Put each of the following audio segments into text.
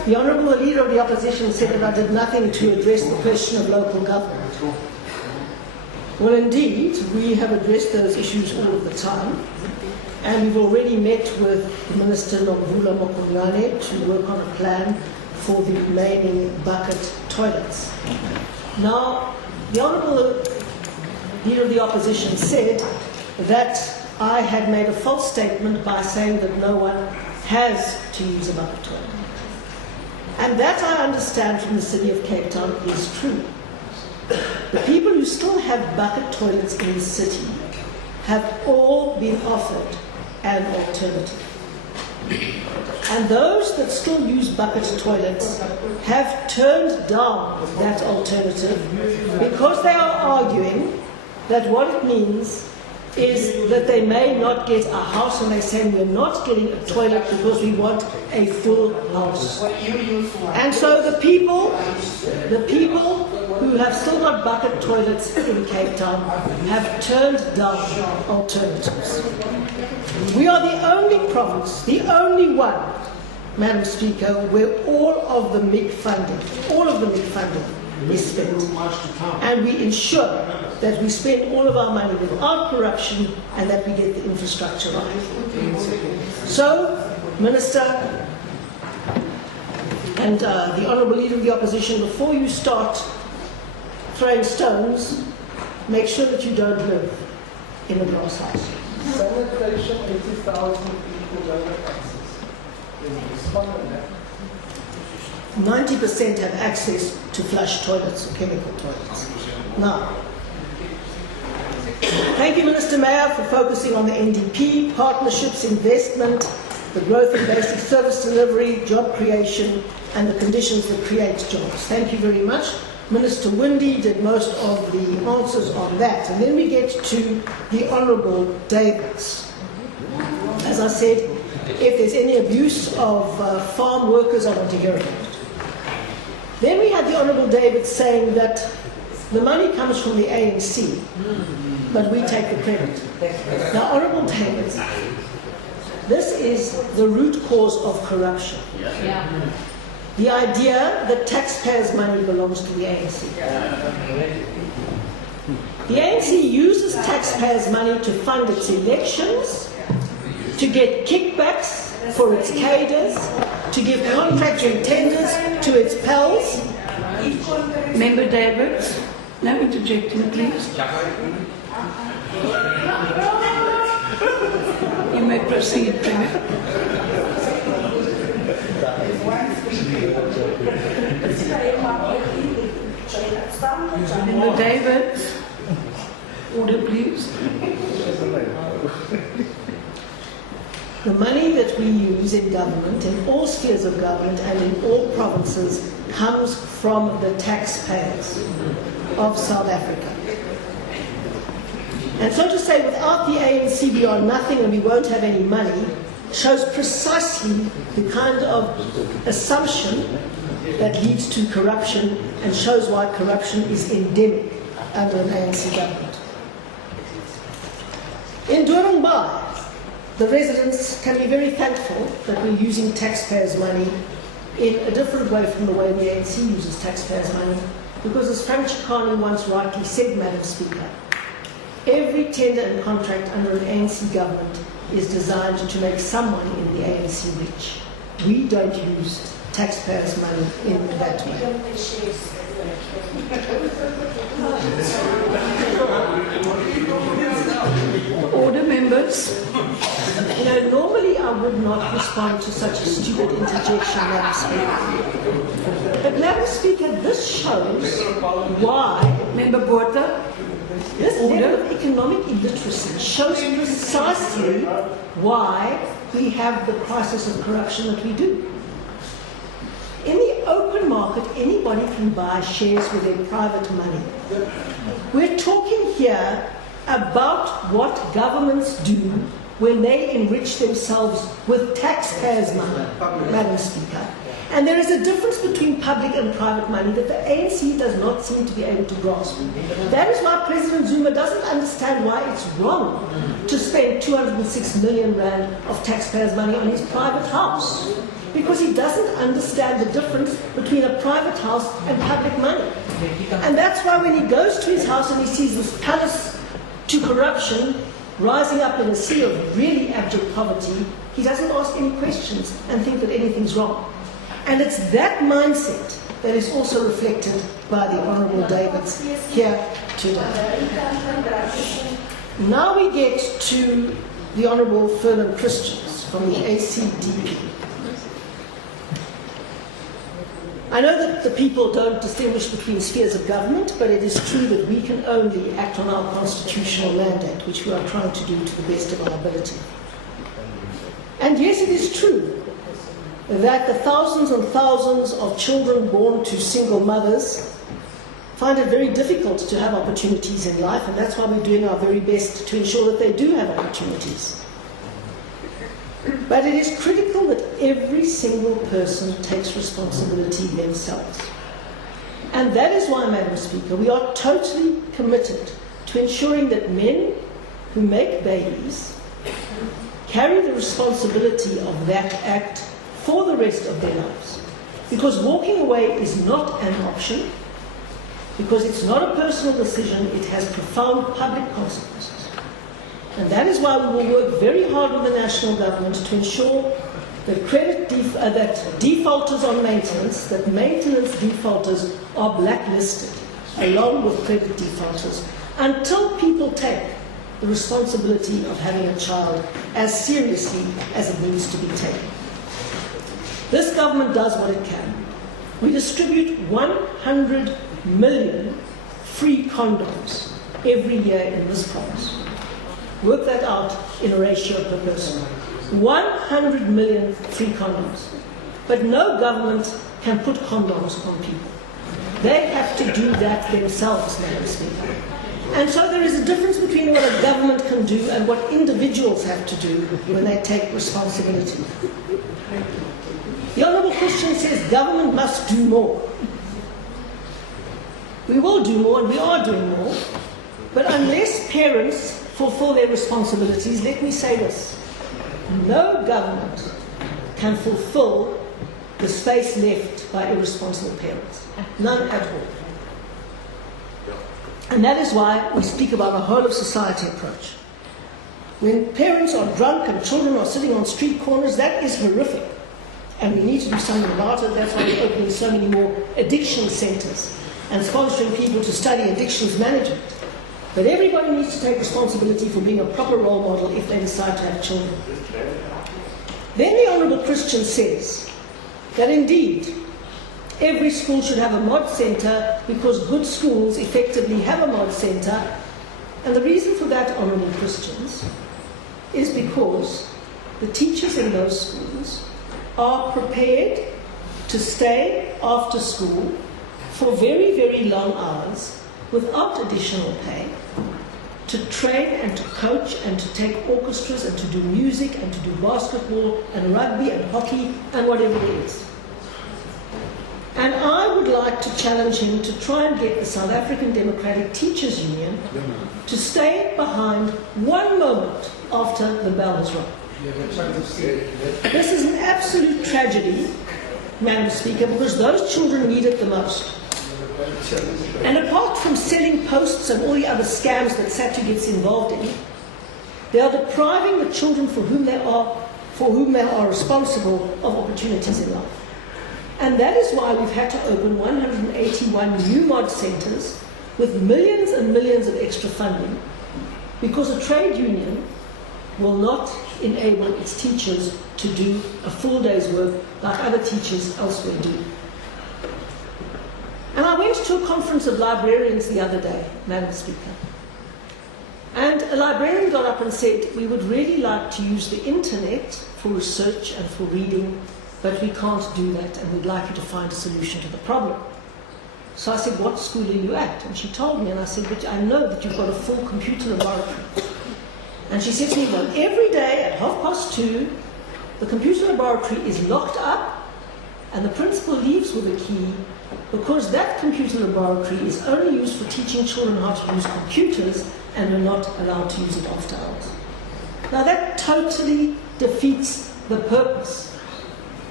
The Honourable Leader of the Opposition said that I did nothing to address the question of local government. Well, indeed, we have addressed those issues all of the time, and we've already met with Minister Nomvula Mokollane to work on a plan for the remaining bucket toilets. Now, the Honourable Leader of the Opposition said that I had made a false statement by saying that no one has to use a bucket toilet. And that, I understand from the City of Cape Town, is true. The people who still have bucket toilets in the city have all been offered an alternative. And those that still use bucket toilets have turned down that alternative because they are arguing that what it means is that they may not get a house, and they say we're not getting a toilet because we want a full house. And so the people who have still got bucket toilets in Cape Town have turned down alternatives. We are the only province, the only one, Madam Speaker, where all of the MIG funding is spent. And we ensure that we spend all of our money without corruption and that we get the infrastructure right. So, Minister and the Honourable Leader of the Opposition, before you start throwing stones, make sure that you don't live in a glass house. Sanitation, 80,000 people don't have access. 90% have access to flush toilets or chemical toilets. Now, thank you, Minister Mayor, for focusing on the NDP, partnerships, investment, the growth in basic service delivery, job creation, and the conditions that create jobs. Thank you very much. Minister Windy did most of the answers on that. And then we get to the Honourable Davids. As I said, if there's any abuse of farm workers, I want to hear about it. Then we had the Honourable Davids saying that the money comes from the ANC, but we take the credit. Now, Honourable Davids, this is the root cause of corruption. The idea that taxpayers' money belongs to the ANC. The ANC uses taxpayers' money to fund its elections, to get kickbacks for its cadres, to give contracts and tenders to its pals. Member Davids, no interjecting, please. You may proceed, Premier. Member Davids, order, please. The money that we use in government, in all spheres of government and in all provinces, comes from the taxpayers of South Africa. And so to say without the ANC we are nothing and we won't have any money shows precisely the kind of assumption that leads to corruption and shows why corruption is endemic under an ANC government. In Durban, the residents can be very thankful that we're using taxpayers' money in a different way from the way the ANC uses taxpayers' money, because as Frank Chikane once rightly said, Madam Speaker, every tender and contract under an ANC government is designed to make someone in the ANC rich. We don't use taxpayers' money in that way. Order, members. You know, normally I would not respond to such a stupid interjection, Madam Speaker. But, Madam Speaker, this shows why... Member Botha. This level of economic illiteracy shows precisely why we have the crisis of corruption that we do. In the open market, anybody can buy shares with their private money. We're talking here about what governments do when they enrich themselves with taxpayers' money, Madam Speaker. And there is a difference between public and private money that the ANC does not seem to be able to grasp. That is why President Zuma doesn't understand why it's wrong to spend 206 million rand of taxpayers' money on his private house. because he doesn't understand the difference between a private house and public money. And that's why when he goes to his house and he sees this palace to corruption rising up in a sea of really abject poverty, he doesn't ask any questions and think that anything's wrong. And it's that mindset that is also reflected by the Honourable Davids here today. Now we get to the Honourable Ferdinand Christians from the ACDP. I know that the people don't distinguish between spheres of government, but it is true that we can only act on our constitutional mandate, which we are trying to do to the best of our ability. And yes, it is true that the thousands and thousands of children born to single mothers find it very difficult to have opportunities in life, and that's why we're doing our very best to ensure that they do have opportunities. But it is critical that every single person takes responsibility themselves. And that is why, Madam Speaker, we are totally committed to ensuring that men who make babies carry the responsibility of that act for the rest of their lives. Because walking away is not an option, because it's not a personal decision, it has profound public consequences. And that is why we will work very hard with the national government to ensure that that defaulters on maintenance, that maintenance defaulters are blacklisted along with credit defaulters until people take the responsibility of having a child as seriously as it needs to be taken. This government does what it can. We distribute 100 million free condoms every year in this province. Work that out in a ratio per person. 100 million free condoms. But no government can put condoms on people. They have to do that themselves, Madam Speaker. And so there is a difference between what a government can do and what individuals have to do when they take responsibility. The Honourable Christian says government must do more. We will do more, and we are doing more, but unless parents fulfill their responsibilities, let me say this: no government can fulfill the space left by irresponsible parents. None at all. And that is why we speak about a whole of society approach. When parents are drunk and children are sitting on street corners, that is horrific. And we need to do something about it. That's why we're opening so many more addiction centres and sponsoring people to study addictions management. But everybody needs to take responsibility for being a proper role model if they decide to have children. Then the Honourable Christian says that indeed every school should have a mod centre because good schools effectively have a mod centre. And the reason for that, Honourable Christians, is because the teachers in those schools are prepared to stay after school for very, very long hours without additional pay, to train and to coach and to take orchestras and to do music and to do basketball and rugby and hockey and whatever it is. And I would like to challenge him to try and get the South African Democratic Teachers Union to stay behind one moment after the bell has rung. This is an absolute tragedy, Madam Speaker, because those children need it the most. And apart from selling posts and all the other scams that SATU gets involved in, they are depriving the children for whom they are responsible of opportunities in life. And that is why we've had to open 181 new mod centres with millions and millions of extra funding, because a trade union will not enable its teachers to do a full day's work like other teachers elsewhere do. And I went to a conference of librarians the other day, Madam Speaker. And a librarian got up and said, we would really like to use the internet for research and for reading, but we can't do that, and we'd like you to find a solution to the problem. So I said, what school are you at? And she told me, and I said, but I know that you've got a full computer laboratory. And she said to me, well, every day at 2:30, the computer laboratory is locked up, and the principal leaves with a key, because that computer laboratory is only used for teaching children how to use computers, and we're not allowed to use it after hours. Now that totally defeats the purpose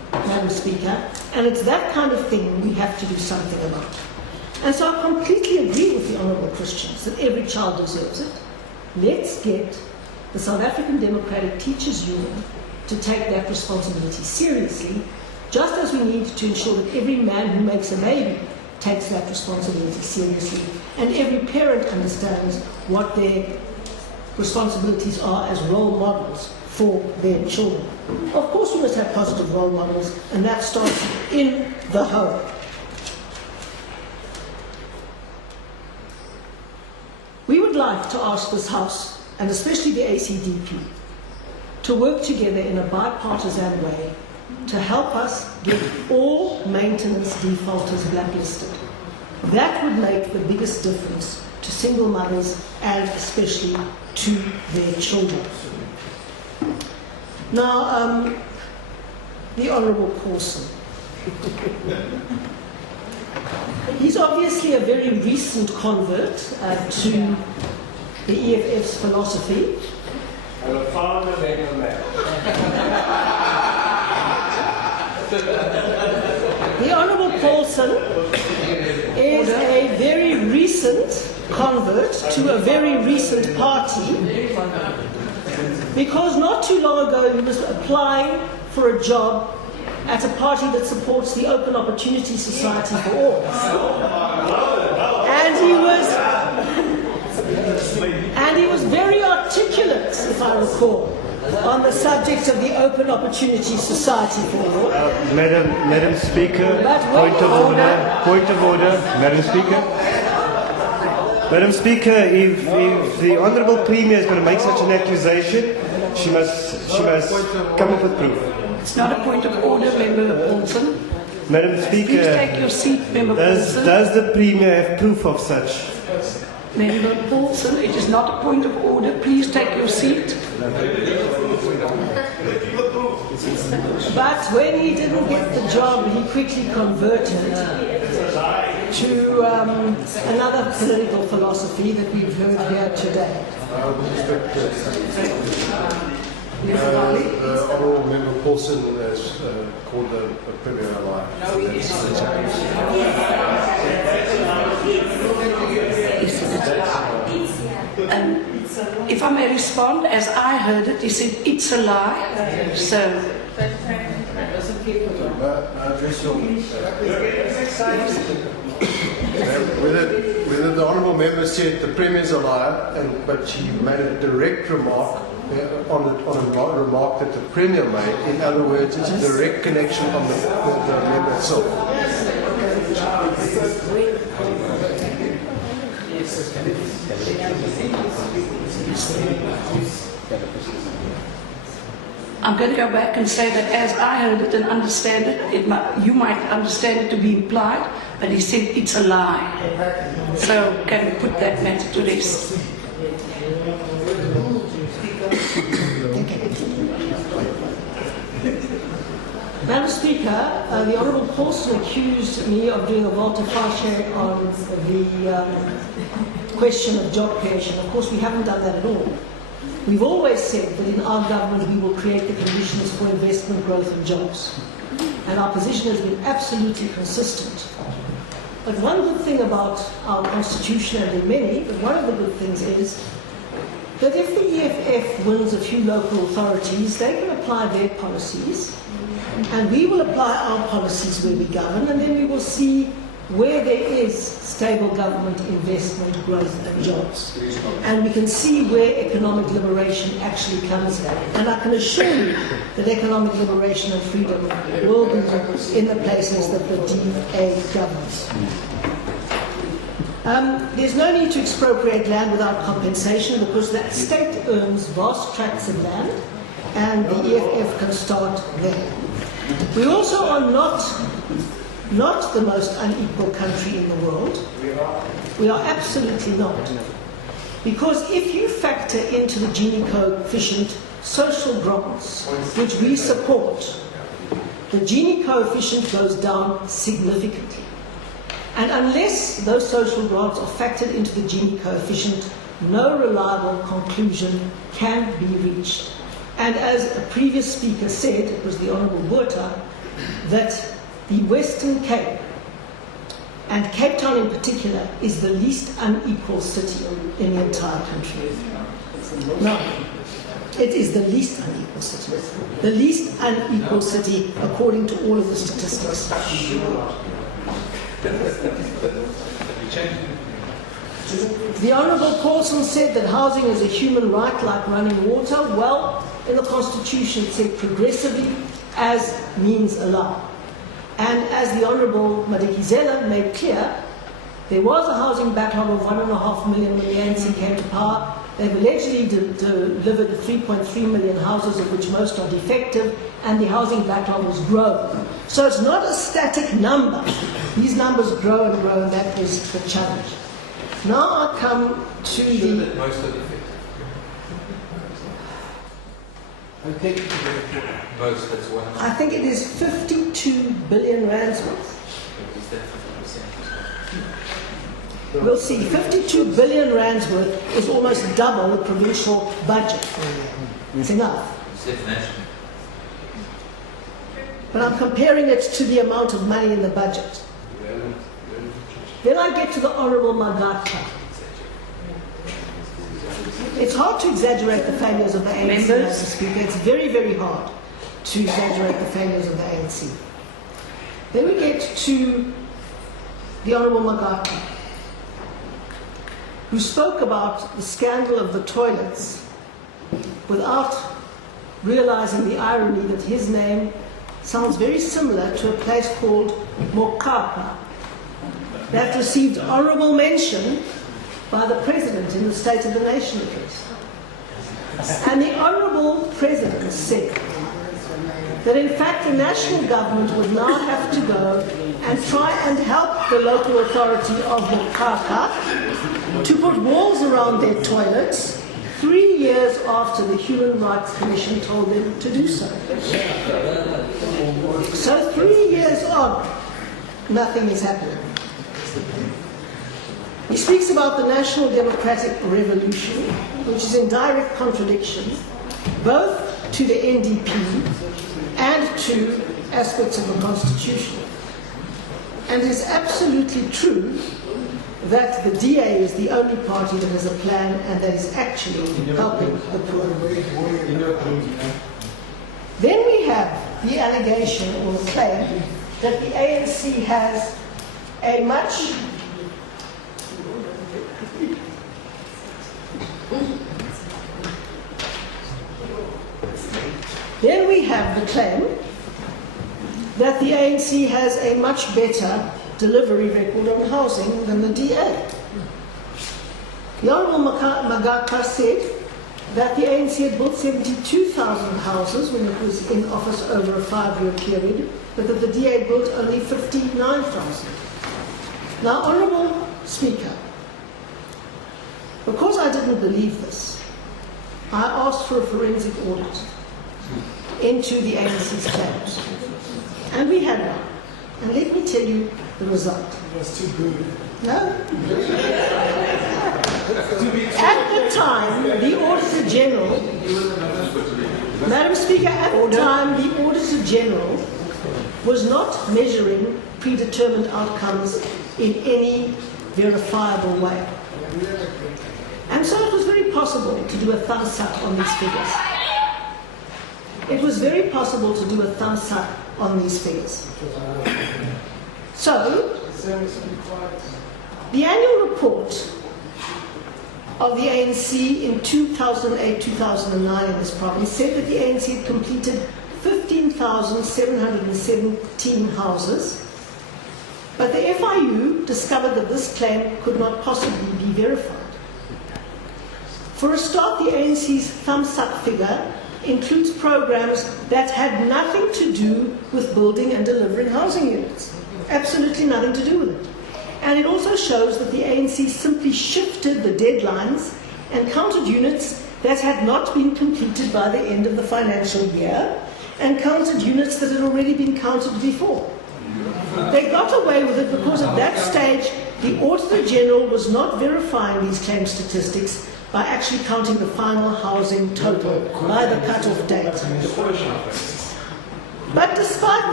Madam Speaker, and it's that kind of thing we have to do something about. And so I completely agree with the Honourable Christians that every child deserves it. Let's get the South African Democratic Teachers Union to take that responsibility seriously, just as we need to ensure that every man who makes a baby takes that responsibility seriously, and every parent understands what their responsibilities are as role models for their children. Of course we must have positive role models, and that starts in the home. We would like to ask this House, and especially the ACDP, to work together in a bipartisan way to help us get all maintenance defaulters blacklisted. That would make the biggest difference to single mothers and especially to their children. Now, the Honourable Paulson. He's obviously a very recent convert to the EFF's philosophy. I'm a founder legal man. The Honourable Paulson is a very recent convert to a very recent party, because not too long ago he was applying for a job at a party that supports the Open Opportunity Society for All. And he was very articulate, if I recall, on the subject of the Open Opportunity Society for All. Madam Speaker, point of order, Madam Speaker. Madam Speaker, if the Honourable Premier is going to make such an accusation, she must come up with proof. It's not a point of order, Member Paulson. Madam Speaker, Please take your seat, Member Paulson. Does the Premier have proof of such? Member Paulson, it is not a point of order. Please take your seat. But when he didn't get the job, he quickly converted to another political philosophy that we've heard here today. Honourable Member Paulson has called the Premier a liar. If I may respond, as I heard it, he said it's a lie. So, whether the Honourable Member said the Premier is a liar, but she made a direct remark on a remark that the Premier made. In other words, it's a direct connection on the member itself. I'm going to go back and say that as I heard it and understand it, you might understand it to be implied, but he said it's a lie. So can we put that matter to rest? Madam Speaker, the Honourable Paulson accused me of doing a volte-face on the question of job creation. Of course, we haven't done that at all. We've always said that in our government we will create the conditions for investment, growth and jobs. And our position has been absolutely consistent. But one good thing about our constitution, and there are many, but one of the good things is that if the EFF wins a few local authorities, they can apply their policies, and we will apply our policies where we govern, and then we will see where there is stable government, investment, growth and jobs. And we can see where economic liberation actually comes in. And I can assure you that economic liberation and freedom will be in the places that the DA governs. There's no need to expropriate land without compensation, because the state owns vast tracts of land and the EFF can start there. We also are not the most unequal country in the world. We are absolutely not. Because if you factor into the Gini coefficient social grants, which we support, the Gini coefficient goes down significantly. And unless those social grants are factored into the Gini coefficient, no reliable conclusion can be reached. And as a previous speaker said, it was the Honourable Botha, that the Western Cape, and Cape Town in particular, is the least unequal city in the entire country. No, it is the least unequal city. The least unequal city according to all of the statistics. The Honourable Paulson said that housing is a human right like running water. Well, in the Constitution it said progressively as means allow. And as the Honourable Madikizela made clear, there was a housing backlog of 1.5 million when the ANC came to power. They've allegedly delivered 3.3 million houses, of which most are defective, and the housing backlog has grown. So it's not a static number. These numbers grow and grow, and that was the challenge. Now I come to the... Most are defective. Most, that's one. I think it is 52 billion rands worth. Is that 50%? We'll see. 52 billion rands worth is almost double the provincial budget. It's enough. Is that national? But I'm comparing it to the amount of money in the budget. Then I get to the Honourable Magata. It's hard to exaggerate the failures of the ANC, Mr. Speaker. It's very, very hard to exaggerate the failures of the ANC. Then we get to the Honourable Magata, who spoke about the scandal of the toilets without realizing the irony that his name sounds very similar to a place called Mokapa that received honourable mention by the President in the State of the Nation address. And the Honourable President said that in fact the national government would now have to go and try and help the local authority of Mokaka to put walls around their toilets 3 years after the Human Rights Commission told them to do so. So 3 years on, nothing is happening. He speaks about the National Democratic Revolution, which is in direct contradiction both to the NDP and to aspects of the Constitution. And it is absolutely true that the DA is the only party that has a plan and that is actually helping the poor. Then we have the allegation or the claim that the ANC has a much Then we have the claim that the ANC has a much better delivery record on housing than the DA. The Honourable Magaka said that the ANC had built 72,000 houses when it was in office over a 5-year period, but that the DA built only 59,000. Now, Honourable Speaker, because I didn't believe this, I asked for a forensic audit into the ANC's claims. And we had one. And let me tell you the result. It was too good. No? At the time, the Auditor General, Madam Speaker, at the time, the Auditor General was not measuring predetermined outcomes in any verifiable way. And so it was very possible to do a thumbs up on these figures. It was very possible to do a thumbs up on these figures. So, the annual report of the ANC in 2008-2009 in this province said that the ANC had completed 15,717 houses, but the FIU discovered that this claim could not possibly be verified. For a start, the ANC's thumbs up figure includes programs that had nothing to do with building and delivering housing units. Absolutely nothing to do with it. And it also shows that the ANC simply shifted the deadlines and counted units that had not been completed by the end of the financial year and counted units that had already been counted before. They got away with it because at that stage the Auditor General was not verifying these claim statistics by actually counting the final housing total by the cut-off date. But despite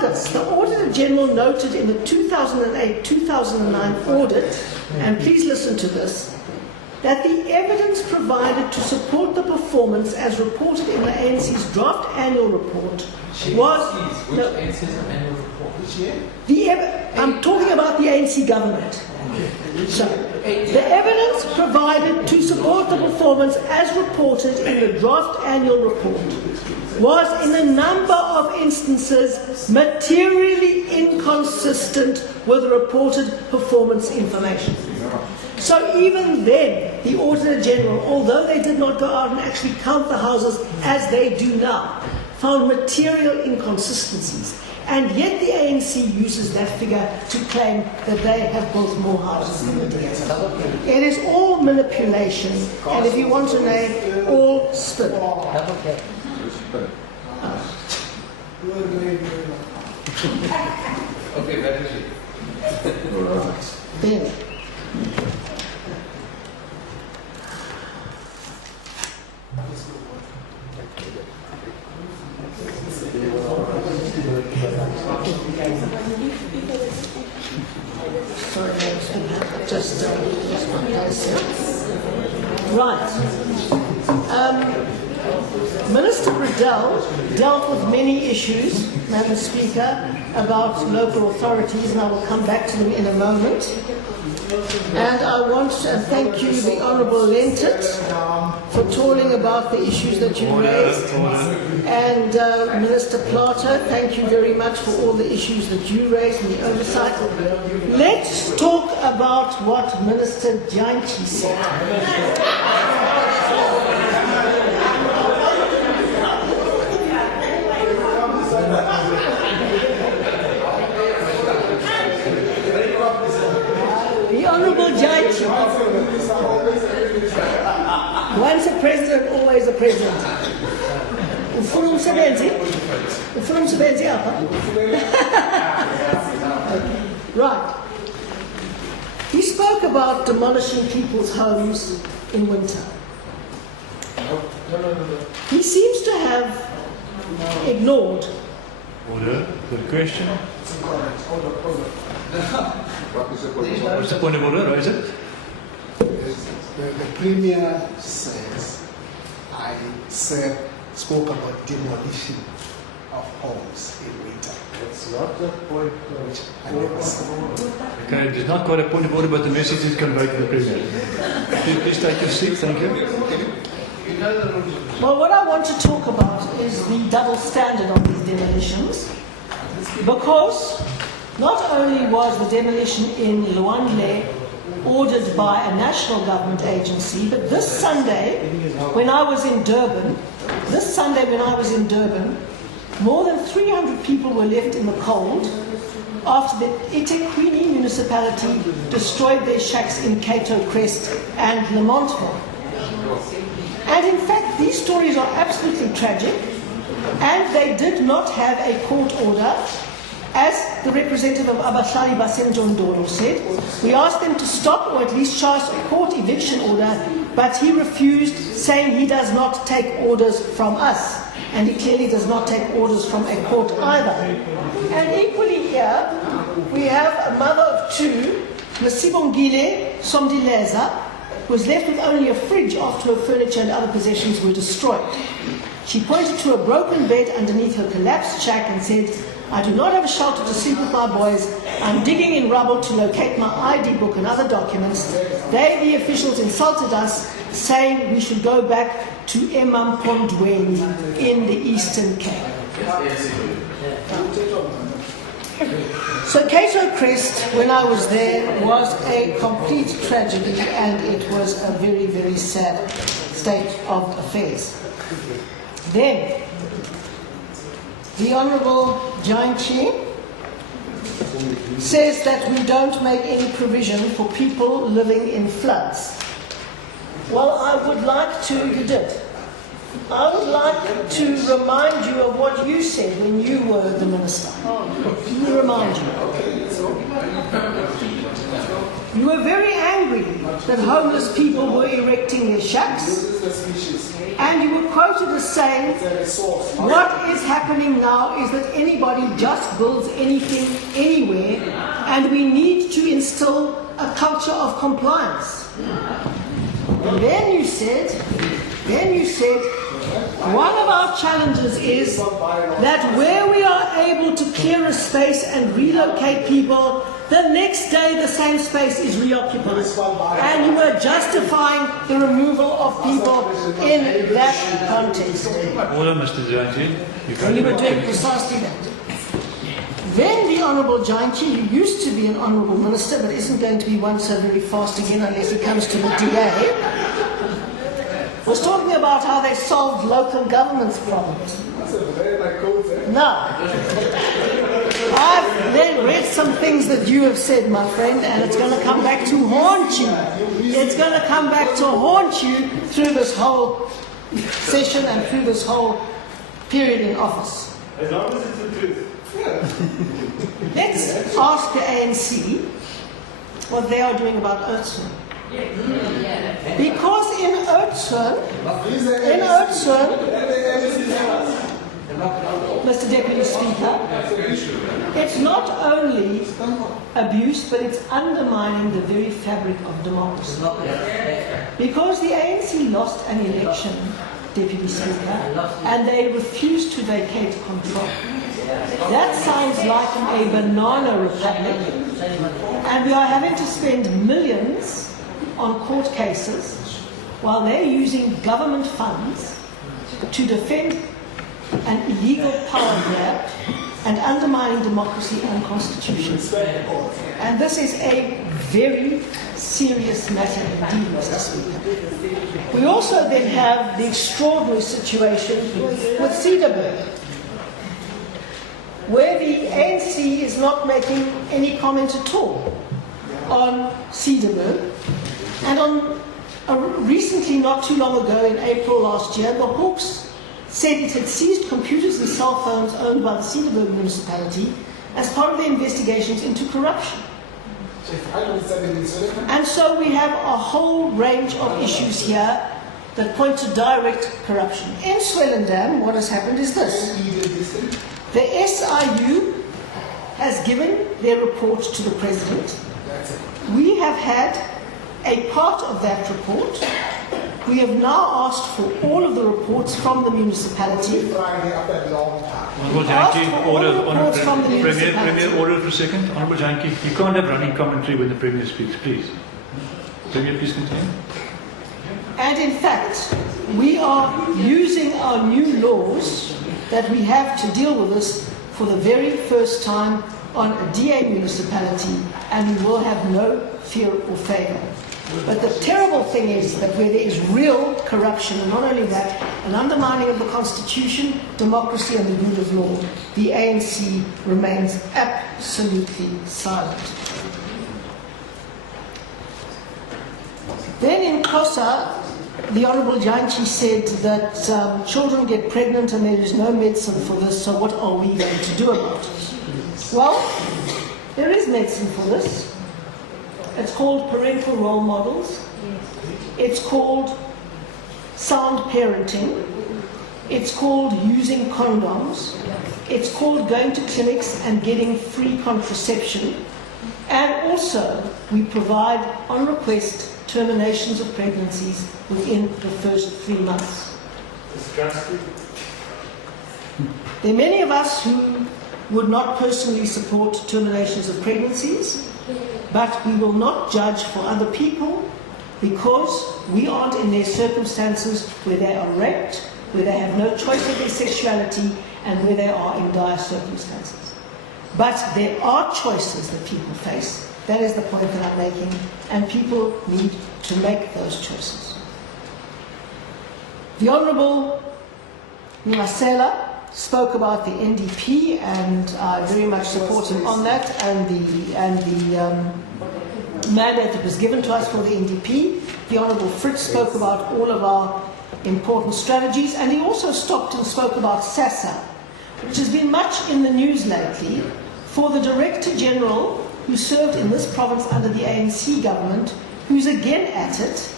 this, the Auditor General noted in the 2008-2009 audit, and please listen to this, that the evidence provided to support the performance as reported in the ANC's draft annual report was... Which ANC's annual report? Which year? I'm talking about the ANC government. So, the evidence provided to support the performance as reported in the draft annual report was in a number of instances materially inconsistent with the reported performance information. So even then, the Auditor General, although they did not go out and actually count the houses as they do now, found material inconsistencies. And yet the ANC uses that figure to claim that they have built more houses than the DA. It is all manipulation, and if you want to name, all spin. Okay, that is it. Then, right. Minister Riddell dealt with many issues, Madam Speaker, about local authorities, and I will come back to them in a moment. And I want to thank you, the Honourable Lentit, for talking about the issues that you raised. And Minister Plato, thank you very much for all the issues that you raised and the oversight. Let's talk about what Minister Jantyi said. The Honourable Judge, once a president, always a president. Ufuna umsebenzi? Ufuna umsebenzi apha? Right. He spoke about demolishing people's homes in winter. He seems to have ignored. Order. Good question. What's the point of order, is it? The Premier says, I spoke about demolition of homes in winter. That's not the point Which I never said. Okay, it is not quite a point of order, but the message is conveyed to the Premier. Please take your seat, thank you. Well, what I want to talk about is the double standard of these demolitions, because not only was the demolition in Luandle ordered by a national government agency, but this Sunday, when I was in Durban, more than 300 people were left in the cold after the eThekwini municipality destroyed their shacks in Cato Crest and Lamontville. And in fact, these stories are absolutely tragic, and they did not have a court order. As the representative of Abashali Basentondoro said, we asked them to stop or at least charge a court eviction order, but he refused, saying he does not take orders from us. And he clearly does not take orders from a court either. And equally here, we have a mother of two, Nasibongile Somdileza, who was left with only a fridge after her furniture and other possessions were destroyed. She pointed to a broken bed underneath her collapsed shack and said, I do not have a shelter to sleep with my boys. I'm digging in rubble to locate my ID book and other documents. They, the officials, insulted us, saying we should go back to Emampondweni in the Eastern Cape. So Cato Crest, when I was there, was a complete tragedy, and it was a very, very sad state of affairs. Then, the Honourable Jantyi says that we don't make any provision for people living in floods. Well, I would like to, you did. I would like to remind you of what you said when you were the minister. Let me remind you. You were very angry that homeless people were erecting their shacks, and you were quoted quoted as saying, It's a resource. what is happening now is that anybody just builds anything anywhere, and we need to instill a culture of compliance. And then you said, one of our challenges is that where we are able to clear a space and relocate people, the next day the same space is reoccupied. And you were justifying the removal of people in that context. Order, Mr. Janji. And you were doing precisely that. Then the Honourable Janji, who used to be an Honourable Minister but isn't going to be one so very fast again unless he comes to the DA, was talking about how they solved local government's problems. Now, I've then read some things that you have said, my friend, and it's going to come back to haunt you. It's going to come back to haunt you through this whole session and through this whole period in office. As long as it's the truth. Let's ask the ANC what they are doing about Oudtshoorn. Because in Oudtshoorn, Mr. Deputy Speaker, it's not only abuse, but it's undermining the very fabric of democracy. Because the ANC lost an election, Deputy Speaker, and they refused to vacate control. That sounds like a banana republic, and we are having to spend millions on court cases while they're using government funds to defend an illegal power grab and undermining democracy and constitution. And this is a very serious matter indeed, Mr. Speaker. We also then have the extraordinary situation with Cederberg, where the ANC is not making any comment at all on Cederberg. And recently, not too long ago, in April last year, the Hawks said it had seized computers and cell phones owned by the Cederberg municipality as part of the investigations into corruption. And so we have a whole range of issues here that point to direct corruption. In Swellendam, what has happened is this. The SIU has given their report to the President. We have had a part of that report. We have now asked for all of the reports from the municipality. Honourable Janki, Premier, order for a second. Honourable Janki, you can't have running commentary when the Premier speaks, please. Premier, please continue. And in fact, we are using our new laws that we have to deal with this for the very first time on a DA municipality, and we will have no fear or favour. But the terrible thing is that where there is real corruption, and not only that, an undermining of the Constitution, democracy and the rule of law, the ANC remains absolutely silent. Then in Xhosa, the Honourable Janchi said that children get pregnant and there is no medicine for this, so what are we going to do about it? Well, there is medicine for this. It's called parental role models. It's called sound parenting. It's called using condoms. It's called going to clinics and getting free contraception. And also, we provide, on request, terminations of pregnancies within the first 3 months. There are many of us who would not personally support terminations of pregnancies, but we will not judge for other people because we aren't in their circumstances where they are raped, where they have no choice of their sexuality, and where they are in dire circumstances. But there are choices that people face. That is the point that I'm making, and people need to make those choices. The Honourable Masela spoke about the NDP, and I very much support him on that, and the mandate that was given to us for the NDP. The Honourable Fritz spoke about all of our important strategies, and he also stopped and spoke about SASA, which has been much in the news lately, for the Director General who served in this province under the ANC government, who's again at it,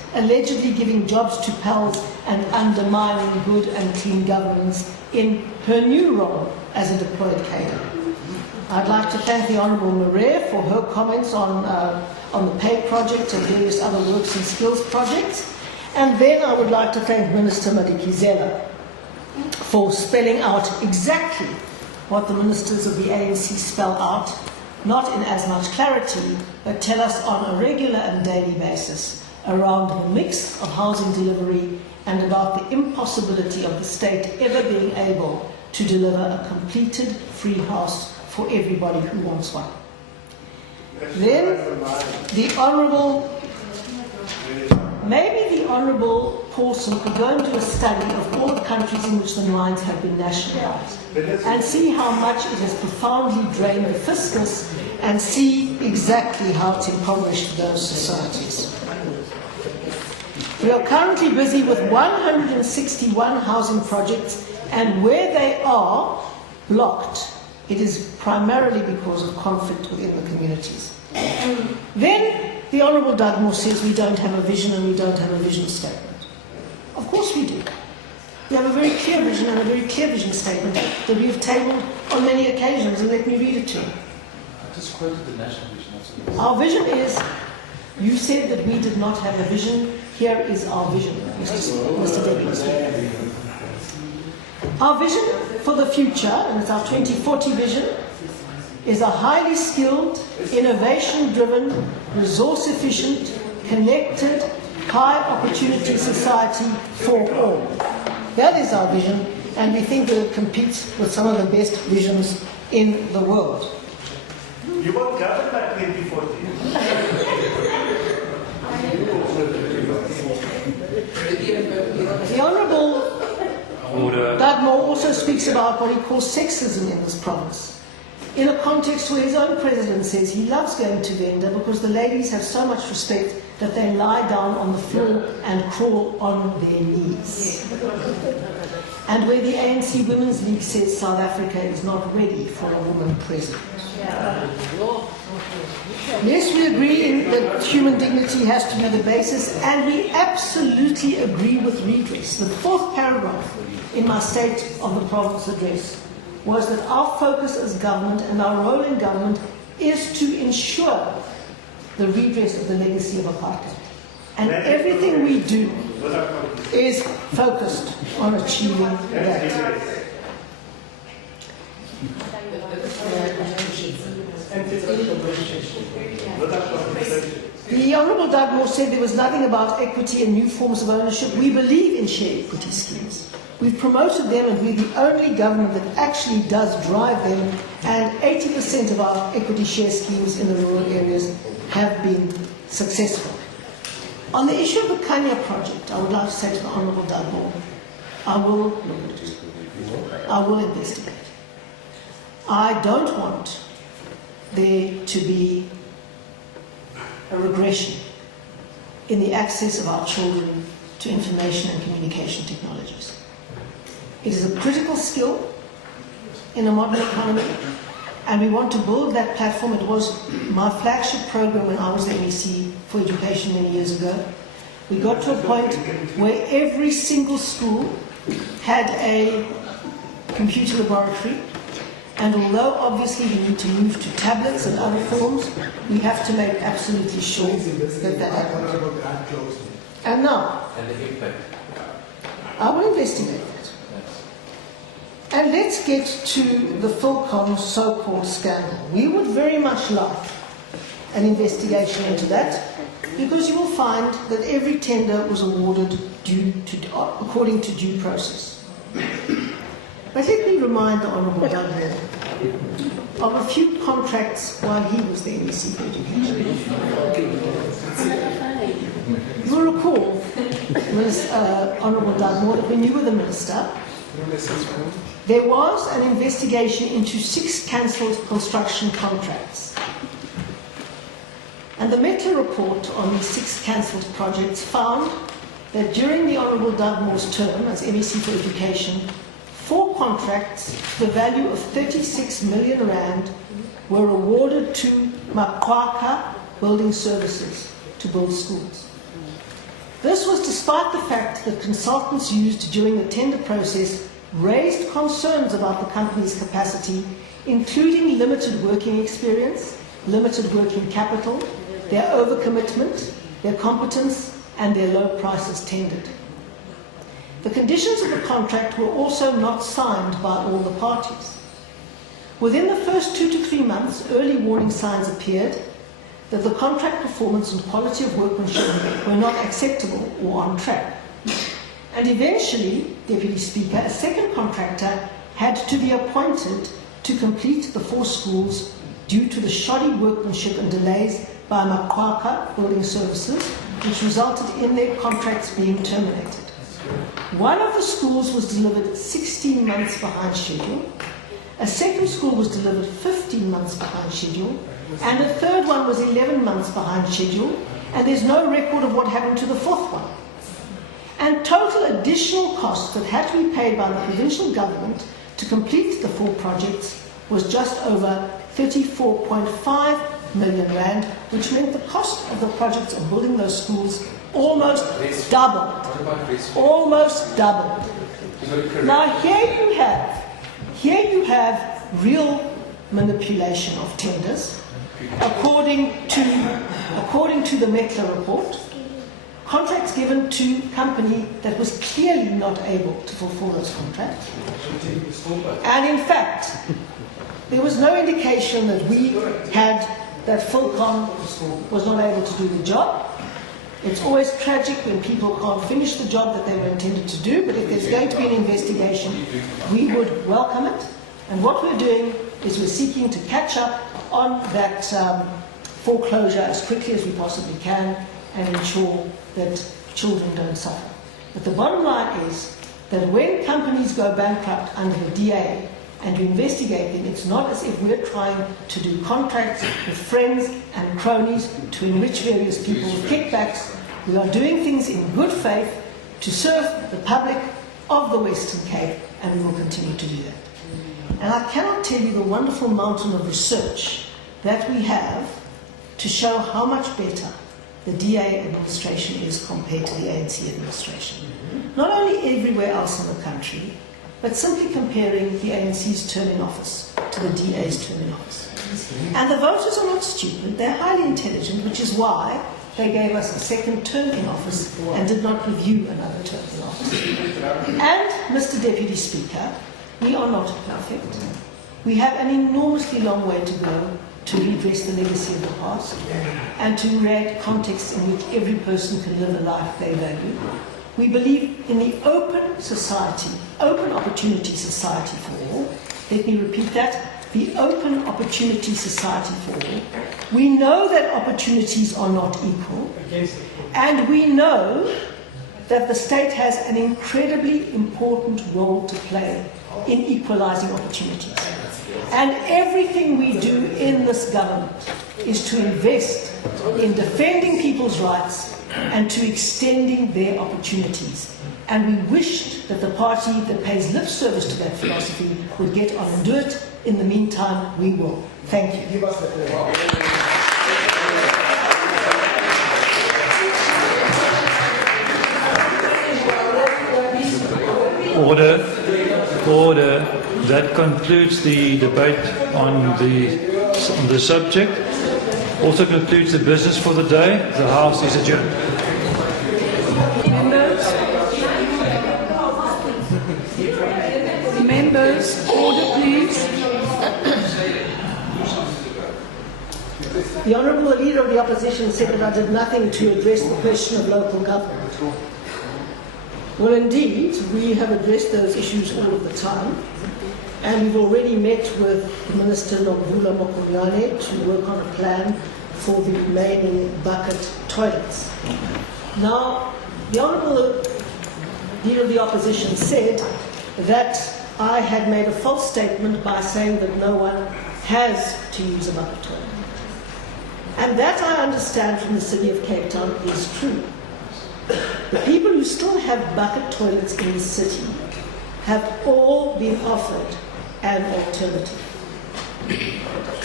allegedly giving jobs to pals and undermining good and clean governance in her new role as a deployed cadre. I'd like to thank the Honourable Marais for her comments on the pay project and various other works and skills projects. And then I would like to thank Minister Madikizela for spelling out exactly what the ministers of the ANC spell out, not in as much clarity, but tell us on a regular and daily basis around the mix of housing delivery and about the impossibility of the state ever being able to deliver a completed free house for everybody who wants one. Then the Honourable, maybe the Honourable Paulson could go and do a study of all the countries in which the mines have been nationalised and see how much it has profoundly drained the fiscus and see exactly how it's impoverished those societies. We are currently busy with 161 housing projects, and where they are blocked, it is primarily because of conflict within the communities. Then the Honourable Dugmore says we don't have a vision and we don't have a vision statement. Of course we do. We have a very clear vision and a very clear vision statement that we have tabled on many occasions, and let me read it to you. I just quoted the national vision. Our vision is, you said that we did not have a vision. Here is our vision, Mr. Deputy. Our vision for the future, and it's our 2040 vision, is a highly skilled, innovation-driven, resource-efficient, connected, high-opportunity society for all. That is our vision, and we think that it competes with some of the best visions in the world. You won't govern by 2040. The Honourable Dugmore also speaks about what he calls sexism in this province, in a context where his own president says he loves going to Venda because the ladies have so much respect that they lie down on the floor and crawl on their knees. And where the ANC Women's League says South Africa is not ready for a woman president. Yes, we agree that human dignity has to be the basis, and we absolutely agree with redress. The fourth paragraph in my State of the Province address was that our focus as government and our role in government is to ensure the redress of the legacy of apartheid. And everything we do is focused on achieving that. The Honourable Dugmore said there was nothing about equity and new forms of ownership. We believe in share equity schemes. We've promoted them, and we're the only government that actually does drive them, and 80% of our equity share schemes in the rural areas have been successful. On the issue of the Kenya project, I would like to say to the Honourable Dugmore, I will investigate. I don't want there to be a regression in the access of our children to information and communication technologies. It is a critical skill in a modern economy, and we want to build that platform. It was my flagship program when I was the MEC for Education many years ago. We got to a point where every single school had a computer laboratory, and although obviously we need to move to tablets and other forms, we have to make absolutely sure that that happens. And now, I will investigate that. And let's get to the Philcom so-called scandal. We would very much like an investigation into that, because you will find that every tender was awarded according to due process. But let me remind the Honourable Dugmore of a few contracts while he was the MEC for Education. You will recall, Honourable Dugmore, that when you were the Minister, there was an investigation into 6 cancelled construction contracts. And the Metler report on these 6 cancelled projects found that during the Honourable Dugmore's term as MEC for Education, 4 contracts to the value of 36 million rand were awarded to Makwaka Building Services to build schools. This was despite the fact that consultants used during the tender process raised concerns about the company's capacity, including limited working experience, limited working capital, their overcommitment, their competence, and their low prices tendered. The conditions of the contract were also not signed by all the parties. Within the first 2 to 3 months, early warning signs appeared that the contract performance and quality of workmanship were not acceptable or on track. And eventually, Deputy Speaker, a second contractor had to be appointed to complete the 4 schools due to the shoddy workmanship and delays by Makwaka Building Services, which resulted in their contracts being terminated. One of the schools was delivered 16 months behind schedule, a second school was delivered 15 months behind schedule, and a third one was 11 months behind schedule, and there's no record of what happened to the fourth one. And total additional costs that had to be paid by the provincial government to complete the 4 projects was just over 34.5 million rand, which meant the cost of the projects of building those schools almost doubled. Almost doubled. Now here you have real manipulation of tenders. According to the Mettler report, contracts given to company that was clearly not able to fulfill those contracts. And in fact, there was no indication that that Fulcom was not able to do the job. It's always tragic when people can't finish the job that they were intended to do, but if there's going to be an investigation, we would welcome it. And what we're doing is we're seeking to catch up on that foreclosure as quickly as we possibly can and ensure that children don't suffer. But the bottom line is that when companies go bankrupt under the DA and you investigate them, it's not as if we're trying to do contracts with friends and cronies to enrich various people with kickbacks. We are doing things in good faith to serve the public of the Western Cape, and we will continue to do that. And I cannot tell you the wonderful mountain of research that we have to show how much better the DA administration is compared to the ANC administration. Not only everywhere else in the country, but simply comparing the ANC's term in office to the DA's term in office. And the voters are not stupid, they're highly intelligent, which is why they gave us a second term in office and did not review another term in office. And, Mr. Deputy Speaker, we are not perfect. We have an enormously long way to go to redress the legacy of the past and to create contexts in which every person can live a life they value. We believe in the open society, open opportunity society for all. Let me repeat that, the open opportunity society for all. We know that opportunities are not equal, and we know that the state has an incredibly important role to play in equalizing opportunities. And everything we do in this government is to invest in defending people's rights and to extending their opportunities. And we wished that the party that pays lip service to that philosophy would get on and do it. In the meantime, we will. Thank you. Order. That concludes the debate on the subject. Also concludes the business for the day. The House is adjourned. Members, order please. The Honourable Leader of the Opposition said that I did nothing to address the question of local government. Well, indeed, we have addressed those issues all of the time, and we've already met with Minister Nokvula Mokunyane to work on a plan for the remaining bucket toilets. Now, the Honourable Leader of the Opposition said that I had made a false statement by saying that no one has to use a bucket toilet. And that, I understand from the City of Cape Town, is true. The people who still have bucket toilets in the city have all been offered an alternative.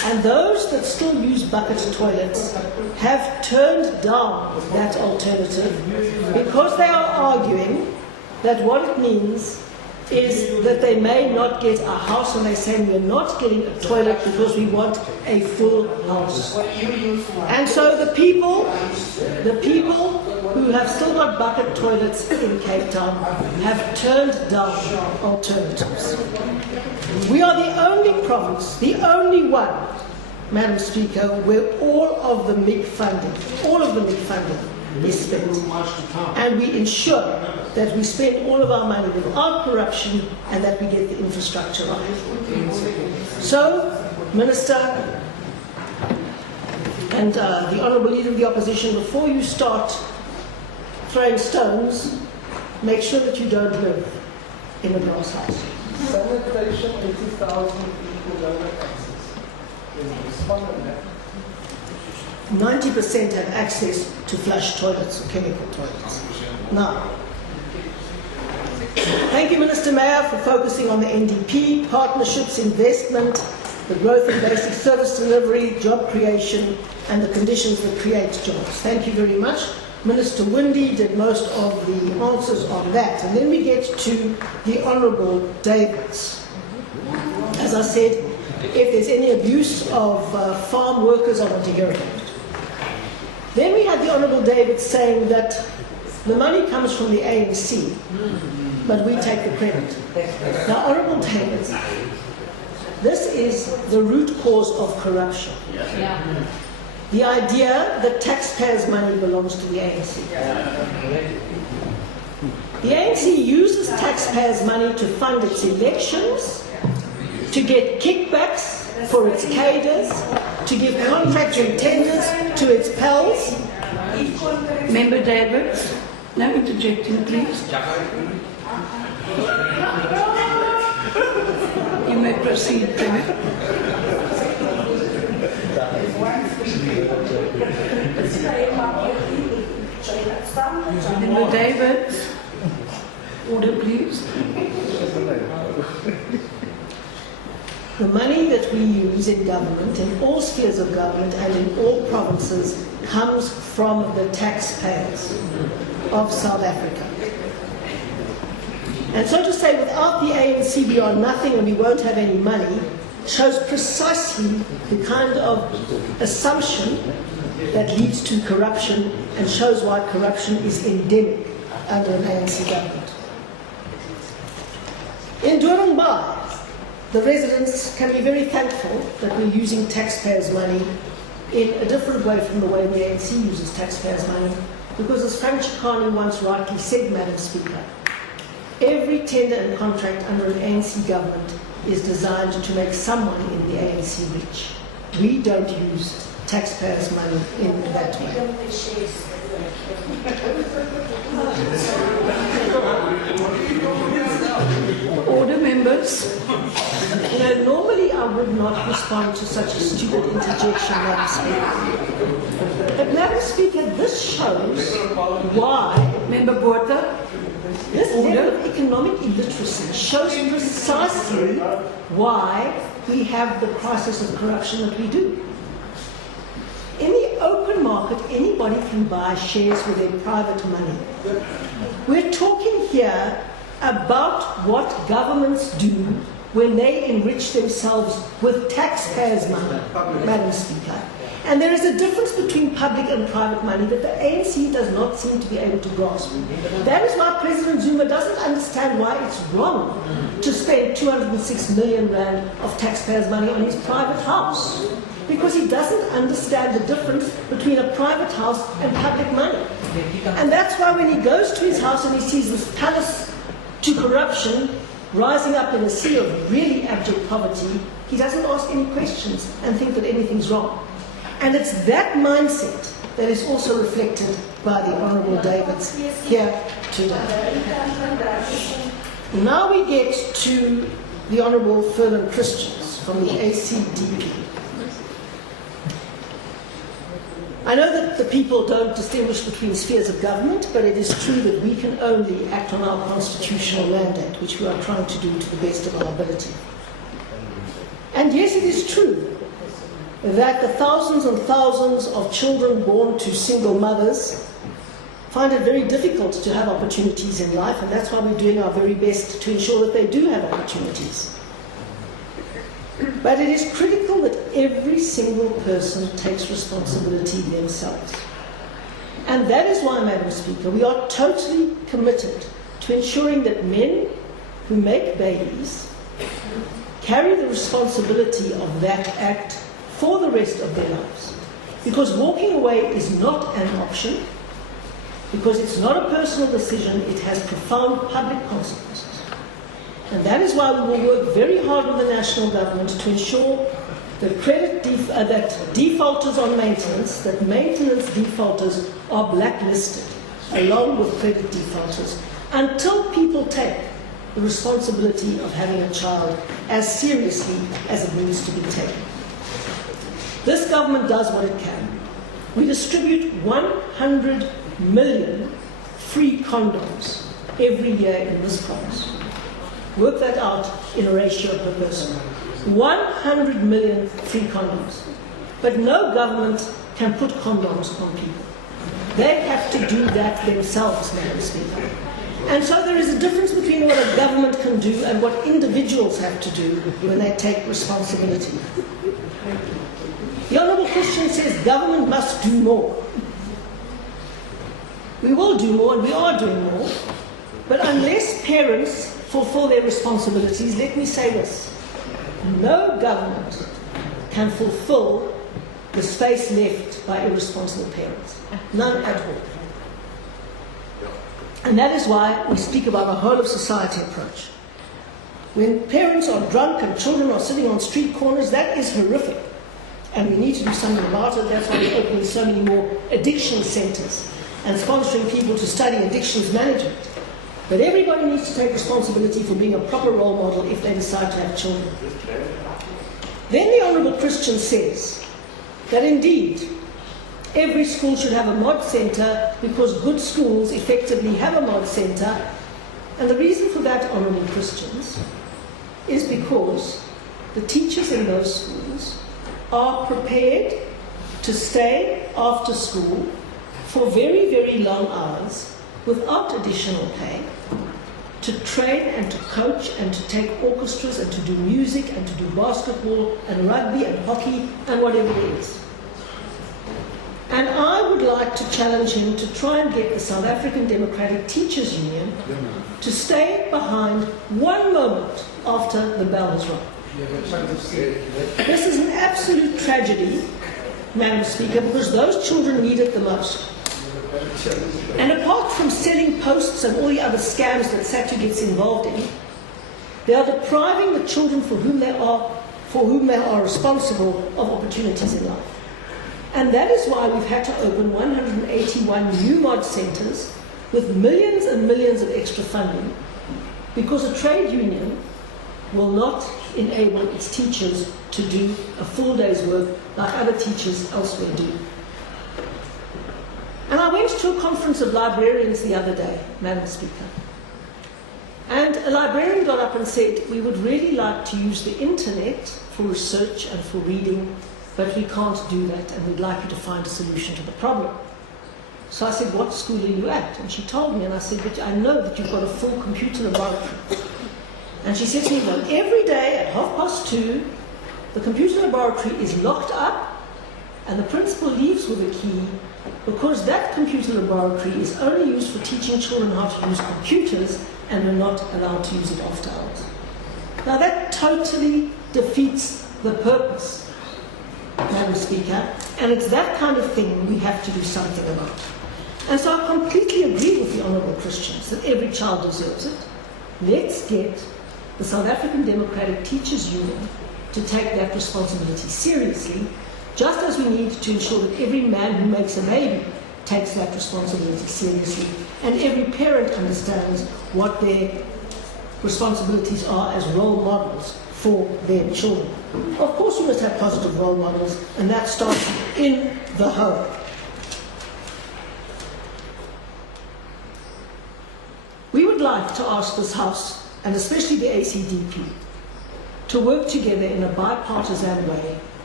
And those that still use bucket toilets have turned down that alternative because they are arguing that what it means is that they may not get a house, and they're saying we're not getting a toilet because we want a full house. And so the people who have still got bucket toilets in Cape Town have turned down alternatives. We are the only province, the only one, Madam Speaker, where all of the MIG funding is spent. And we ensure that we spend all of our money without corruption and that we get the infrastructure right. So, Minister and the Honourable Leader of the Opposition, before you start throwing stones, make sure that you don't live in a glass house. Sanitation, 80,000 people don't have access. Respond on that. 90% have access to flush toilets or chemical toilets. Now, thank you, Minister Mayor, for focusing on the NDP, partnerships, investment, the growth in basic service delivery, job creation, and the conditions that create jobs. Thank you very much. Minister Windy did most of the answers on that. And then we get to the Honourable Davids. As I said, if there's any abuse of farm workers, I want to hear about it. Then we had the Honourable David saying that the money comes from the ANC, but we take the credit. Now, Honourable David, this is the root cause of corruption. The idea that taxpayers' money belongs to the ANC. The ANC uses taxpayers' money to fund its elections, to get kickbacks for its cadres, to give contracts and tenders to its pals. Member David, no interjecting, please. You may proceed, David. Member David, order, please. The money that we use in government, in all spheres of government and in all provinces, comes from the taxpayers of South Africa. And so to say, without the ANC we are nothing and we won't have any money, shows precisely the kind of assumption that leads to corruption and shows why corruption is endemic under an ANC government. In Durban Bar, the residents can be very thankful that we're using taxpayers' money in a different way from the way the ANC uses taxpayers' money, because as Frank Chikane once rightly said, Madam Speaker, every tender and contract under an ANC government is designed to make someone in the ANC rich. We don't use taxpayers' money in that way. Order, members. You know, normally I would not respond to such a stupid interjection, Madam Speaker. But Madam Speaker, this shows why Member Botha. this level of economic illiteracy shows precisely why we have the crisis of corruption that we do. In the open market, anybody can buy shares with their private money. We're talking here about what governments do when they enrich themselves with taxpayers' money, Madam Speaker. And there is a difference between public and private money that the ANC does not seem to be able to grasp. That is why President Zuma doesn't understand why it's wrong to spend 206 million rand of taxpayers' money on his private house. Because he doesn't understand the difference between a private house and public money. And that's why when he goes to his house and he sees this palace to corruption rising up in a sea of really abject poverty, he doesn't ask any questions and think that anything's wrong. And it's that mindset that is also reflected by the Honourable Davids here today. Now we get to the Honourable Ferland Christians from the ACDP. I know that the people don't distinguish between spheres of government, but it is true that we can only act on our constitutional mandate, which we are trying to do to the best of our ability. And yes, it is true that the thousands and thousands of children born to single mothers find it very difficult to have opportunities in life, and that's why we're doing our very best to ensure that they do have opportunities. But it is critical that every single person takes responsibility themselves. And that is why, Madam Speaker, we are totally committed to ensuring that men who make babies carry the responsibility of that act for the rest of their lives. Because walking away is not an option, because it's not a personal decision, it has profound public consequences. And that is why we will work very hard with the national government to ensure that that defaulters on maintenance, that maintenance defaulters are blacklisted along with credit defaulters until people take the responsibility of having a child as seriously as it needs to be taken. This government does what it can. We distribute 100 million free condoms every year in this province. Work that out in a ratio per person. 100 million free condoms. But no government can put condoms on people. They have to do that themselves, Madam Speaker. And so there is a difference between what a government can do and what individuals have to do when they take responsibility. The Honourable Christian says government must do more. We will do more, and we are doing more. But unless parents fulfill their responsibilities, let me say this. No government can fulfill the space left by irresponsible parents. None at all. And that is why we speak about a whole of society approach. When parents are drunk and children are sitting on street corners, that is horrific. And we need to do something about it. That's why we're opening so many more addiction centres and sponsoring people to study addictions management. But everybody needs to take responsibility for being a proper role model if they decide to have children. Then the Honourable Christian says that indeed every school should have a mod centre because good schools effectively have a mod centre. And the reason for that, Honourable Christians, is because the teachers in those schools are prepared to stay after school for very, very long hours without additional pay, to train and to coach and to take orchestras and to do music and to do basketball and rugby and hockey and whatever it is. And I would like to challenge him to try and get the South African Democratic Teachers Union to stay behind one moment after the bell has rung. This is an absolute tragedy, Madam Speaker, because those children need it the most. And apart from selling posts and all the other scams that SATU gets involved in, they are depriving the children for whom they are responsible of opportunities in life. And that is why we've had to open 181 new mod centres with millions and millions of extra funding, because a trade union will not enable its teachers to do a full day's work like other teachers elsewhere do. And I went to a conference of librarians the other day, Madam Speaker. And a librarian got up and said, we would really like to use the internet for research and for reading, but we can't do that, and we'd like you to find a solution to the problem. So I said, what school are you at? And she told me, and I said, but I know that you've got a full computer laboratory. And she said to me, well, every day at 2:30, the computer laboratory is locked up, and the principal leaves with a key, because that computer laboratory is only used for teaching children how to use computers, and we're not allowed to use it after hours. Now that totally defeats the purpose, Madam Speaker, and it's that kind of thing we have to do something about. And so I completely agree with the Honourable Christians that every child deserves it. Let's get the South African Democratic Teachers Union to take that responsibility seriously, just as we need to ensure that every man who makes a baby takes that responsibility seriously, and every parent understands what their responsibilities are as role models for their children. Of course we must have positive role models, and that starts in the home. We would like to ask this House, and especially the ACDP, to work together in a bipartisan way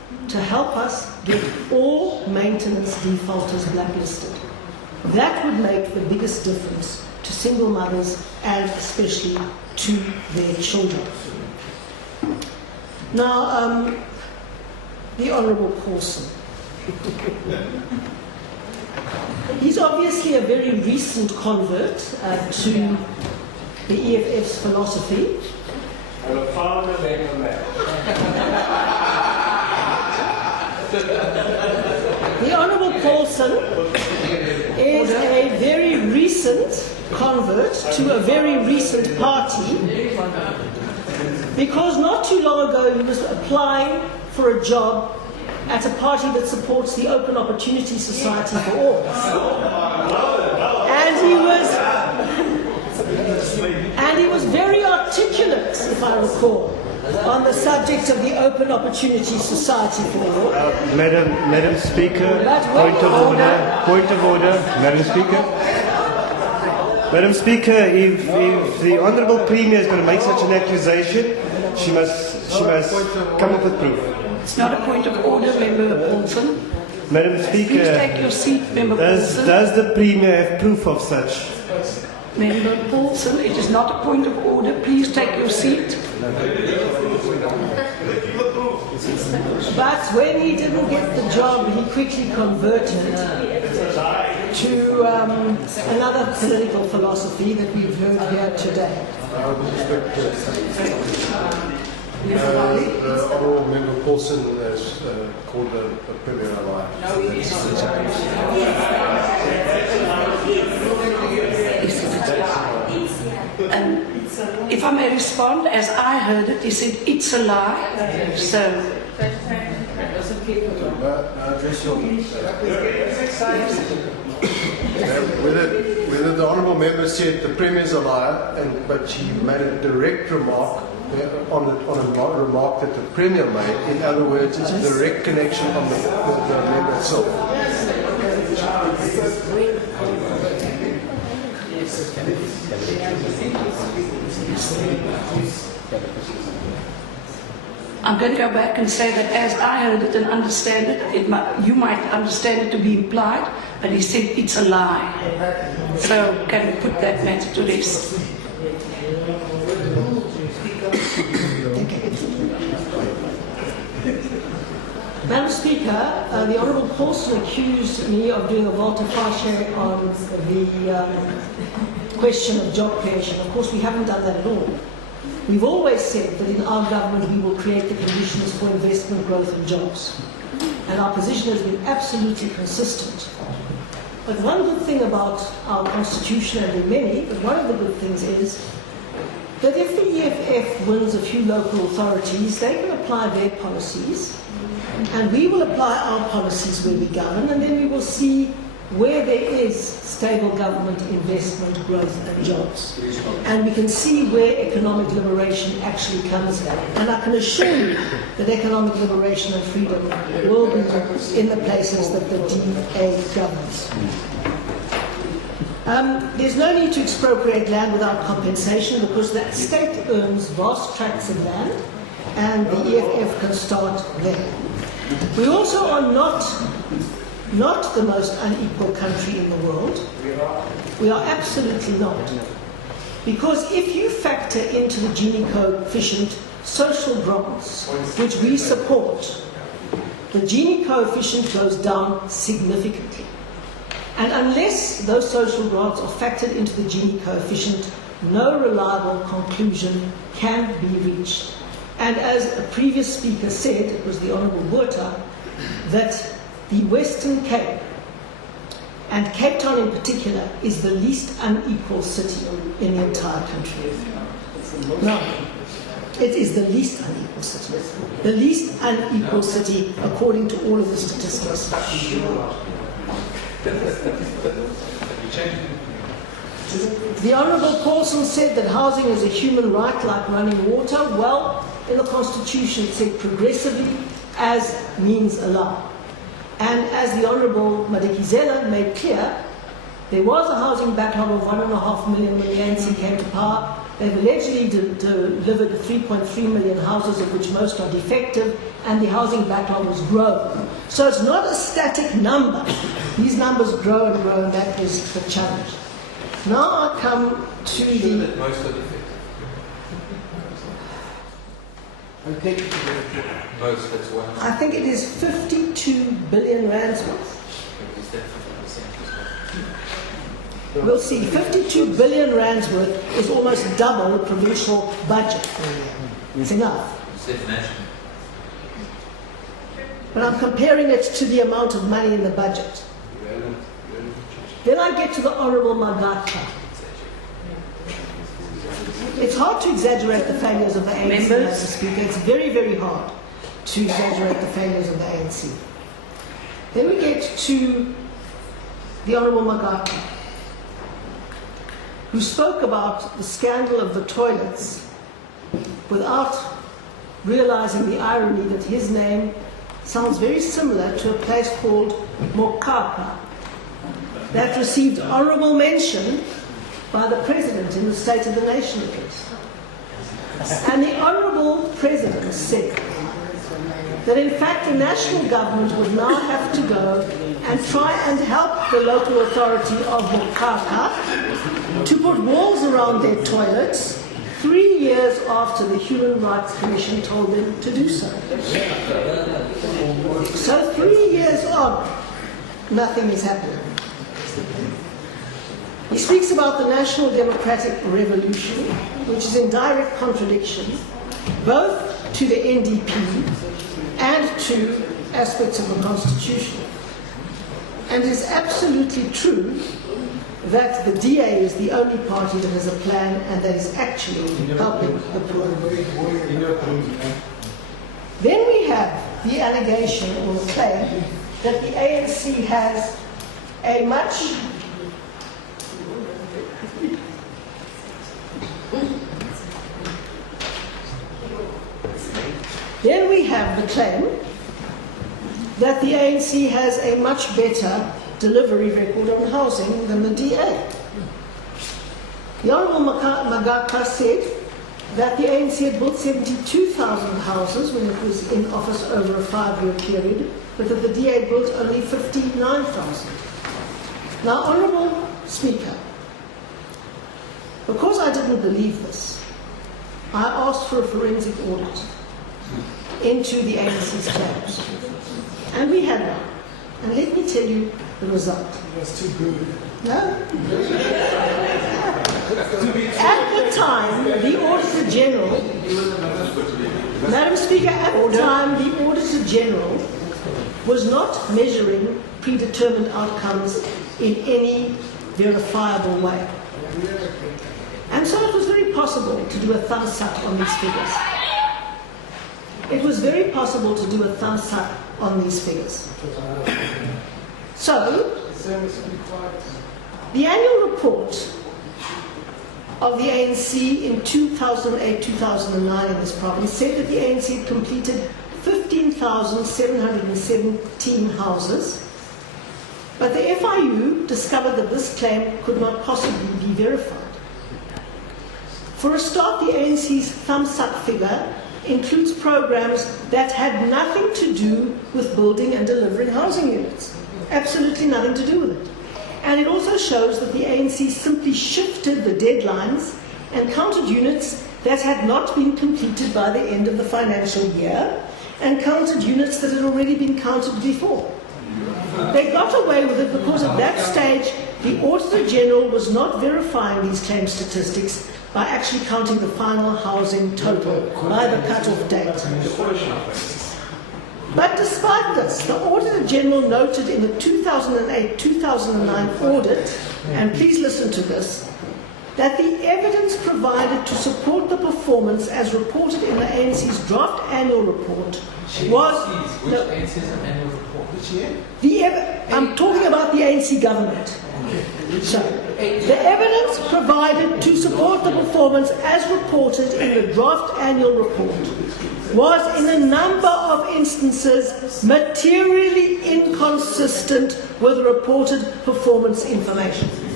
to help us get all maintenance defaulters blacklisted. That would make the biggest difference to single mothers and especially to their children. Now, the Honourable Paulson. He's obviously a very recent convert to the EFF's philosophy. I'm a founder Labour man. The Honourable Paulson is a very recent convert to a very recent party because not too long ago he was applying for a job at a party that supports the Open Opportunity Society for All. And he was very articulate, if I recall, on the subject of the Open Opportunity Society for All. Madam Speaker, point of order, Madam Speaker. Madam Speaker, if the Honourable Premier is going to make such an accusation, she must come up with proof. It's not a point of order, Member Paulson. Madam Speaker, please take your seat, Member Paulson. Does the Premier have proof of such? Member Paulson, it is not a point of order. Please take your seat. But when he didn't get the job, he quickly converted to another political philosophy that we've heard here today. The Honourable Member Paulson has called the Premier a liar. If I may respond, as I heard it, he said it's a lie. So. Whether the Honourable Member said the Premier's a liar, but she made a direct remark on a remark that the Premier made. In other words, it's a direct connection on the member itself. I'm going to go back and say that as I heard it and understand it, you might understand it to be implied, but he said it's a lie. So can we put that matter to rest? Madam Speaker, the Honourable Paulson accused me of doing a volte-face on the question of job creation. Of course, we haven't done that at all. We've always said that in our government we will create the conditions for investment, growth and jobs. And our position has been absolutely consistent. But one good thing about our constitution, and there are many, but one of the good things is that if the EFF wins a few local authorities, they can apply their policies, and we will apply our policies where we govern, and then we will see where there is stable government, investment, growth and jobs. And we can see where economic liberation actually comes in. And I can assure you that economic liberation and freedom will be in the places that the DA governs. There's no need to expropriate land without compensation because the state owns vast tracts of land and the EFF can start there. We also are not the most unequal country in the world. We are absolutely not. Because if you factor into the Gini coefficient social grants, which we support, the Gini coefficient goes down significantly. And unless those social grants are factored into the Gini coefficient, no reliable conclusion can be reached. And as a previous speaker said, it was the Honourable Botha, that the Western Cape, and Cape Town in particular, is the least unequal city in the entire country. No, it is the least unequal city. The least unequal city according to all of the statistics. The Honourable Paulson said that housing is a human right like running water. Well, in the Constitution it said progressively as means allow. And as the Honourable Madikizela made clear, There was a housing backlog of 1.5 million when the ANC came to power. They've allegedly delivered 3.3 million houses, of which most are defective, and the housing backlog has grown. So it's not a static number. These numbers grow and grow, and that was the challenge. Now I come to the... Most are defective. Most, that's one. I think it is 52 billion rands worth. Is that 50%? We'll see. 52 billion rands worth is almost double the provincial budget. It's enough. Is that national? But I'm comparing it to the amount of money in the budget. Then I get to the Honourable Magata. It's hard to exaggerate the failures of the ANC, Mr. Speaker. It's very, very hard to exaggerate the failures of the ANC. Then we get to the Honourable Magata, who spoke about the scandal of the toilets without realizing the irony that his name sounds very similar to a place called Mokapa that received honourable mention by the President in the State of the Nation address. And the Honourable President said that in fact the national government would now have to go and try and help the local authority of Mokaka to put walls around their toilets 3 years after the Human Rights Commission told them to do so. So 3 years on, nothing is happening. He speaks about the National Democratic Revolution, which is in direct contradiction both to the NDP and to aspects of the Constitution. And it is absolutely true that the DA is the only party that has a plan and that is actually helping the poor. Then we have the allegation or the claim that the ANC has a much Then we have the claim that the ANC has a much better delivery record on housing than the DA. The Honourable Magaka said that the ANC had built 72,000 houses when it was in office over a 5-year period, but that the DA built only 59,000. Now, Honourable Speaker, because I didn't believe this, I asked for a forensic audit into the ANC's claims. And we had one. And let me tell you the result. It was too good. No? At the time, the Auditor General, Madam Speaker, at the time, the Auditor General was not measuring predetermined outcomes in any verifiable way. And so it was very possible to do a thumbs up on these figures. It was very possible to do a thumbs up on these figures. So, the annual report of the ANC in 2008-2009 in this province said that the ANC had completed 15,717 houses, but the FIU discovered that this claim could not possibly be verified. For a start, the ANC's thumbs up figure includes programs that had nothing to do with building and delivering housing units. Absolutely nothing to do with it. And it also shows that the ANC simply shifted the deadlines and counted units that had not been completed by the end of the financial year and counted units that had already been counted before. They got away with it because at that stage the Auditor General was not verifying these claim statistics by actually counting the final housing total by the cut-off date. But despite this, the Auditor General noted in the 2008-2009 audit, and please listen to this, that the evidence provided to support the performance as reported in the ANC's draft annual report was... Which ANC's annual report? Which year? I'm talking about the ANC government. So, the evidence provided to support the performance as reported in the draft annual report was in a number of instances materially inconsistent with reported performance information.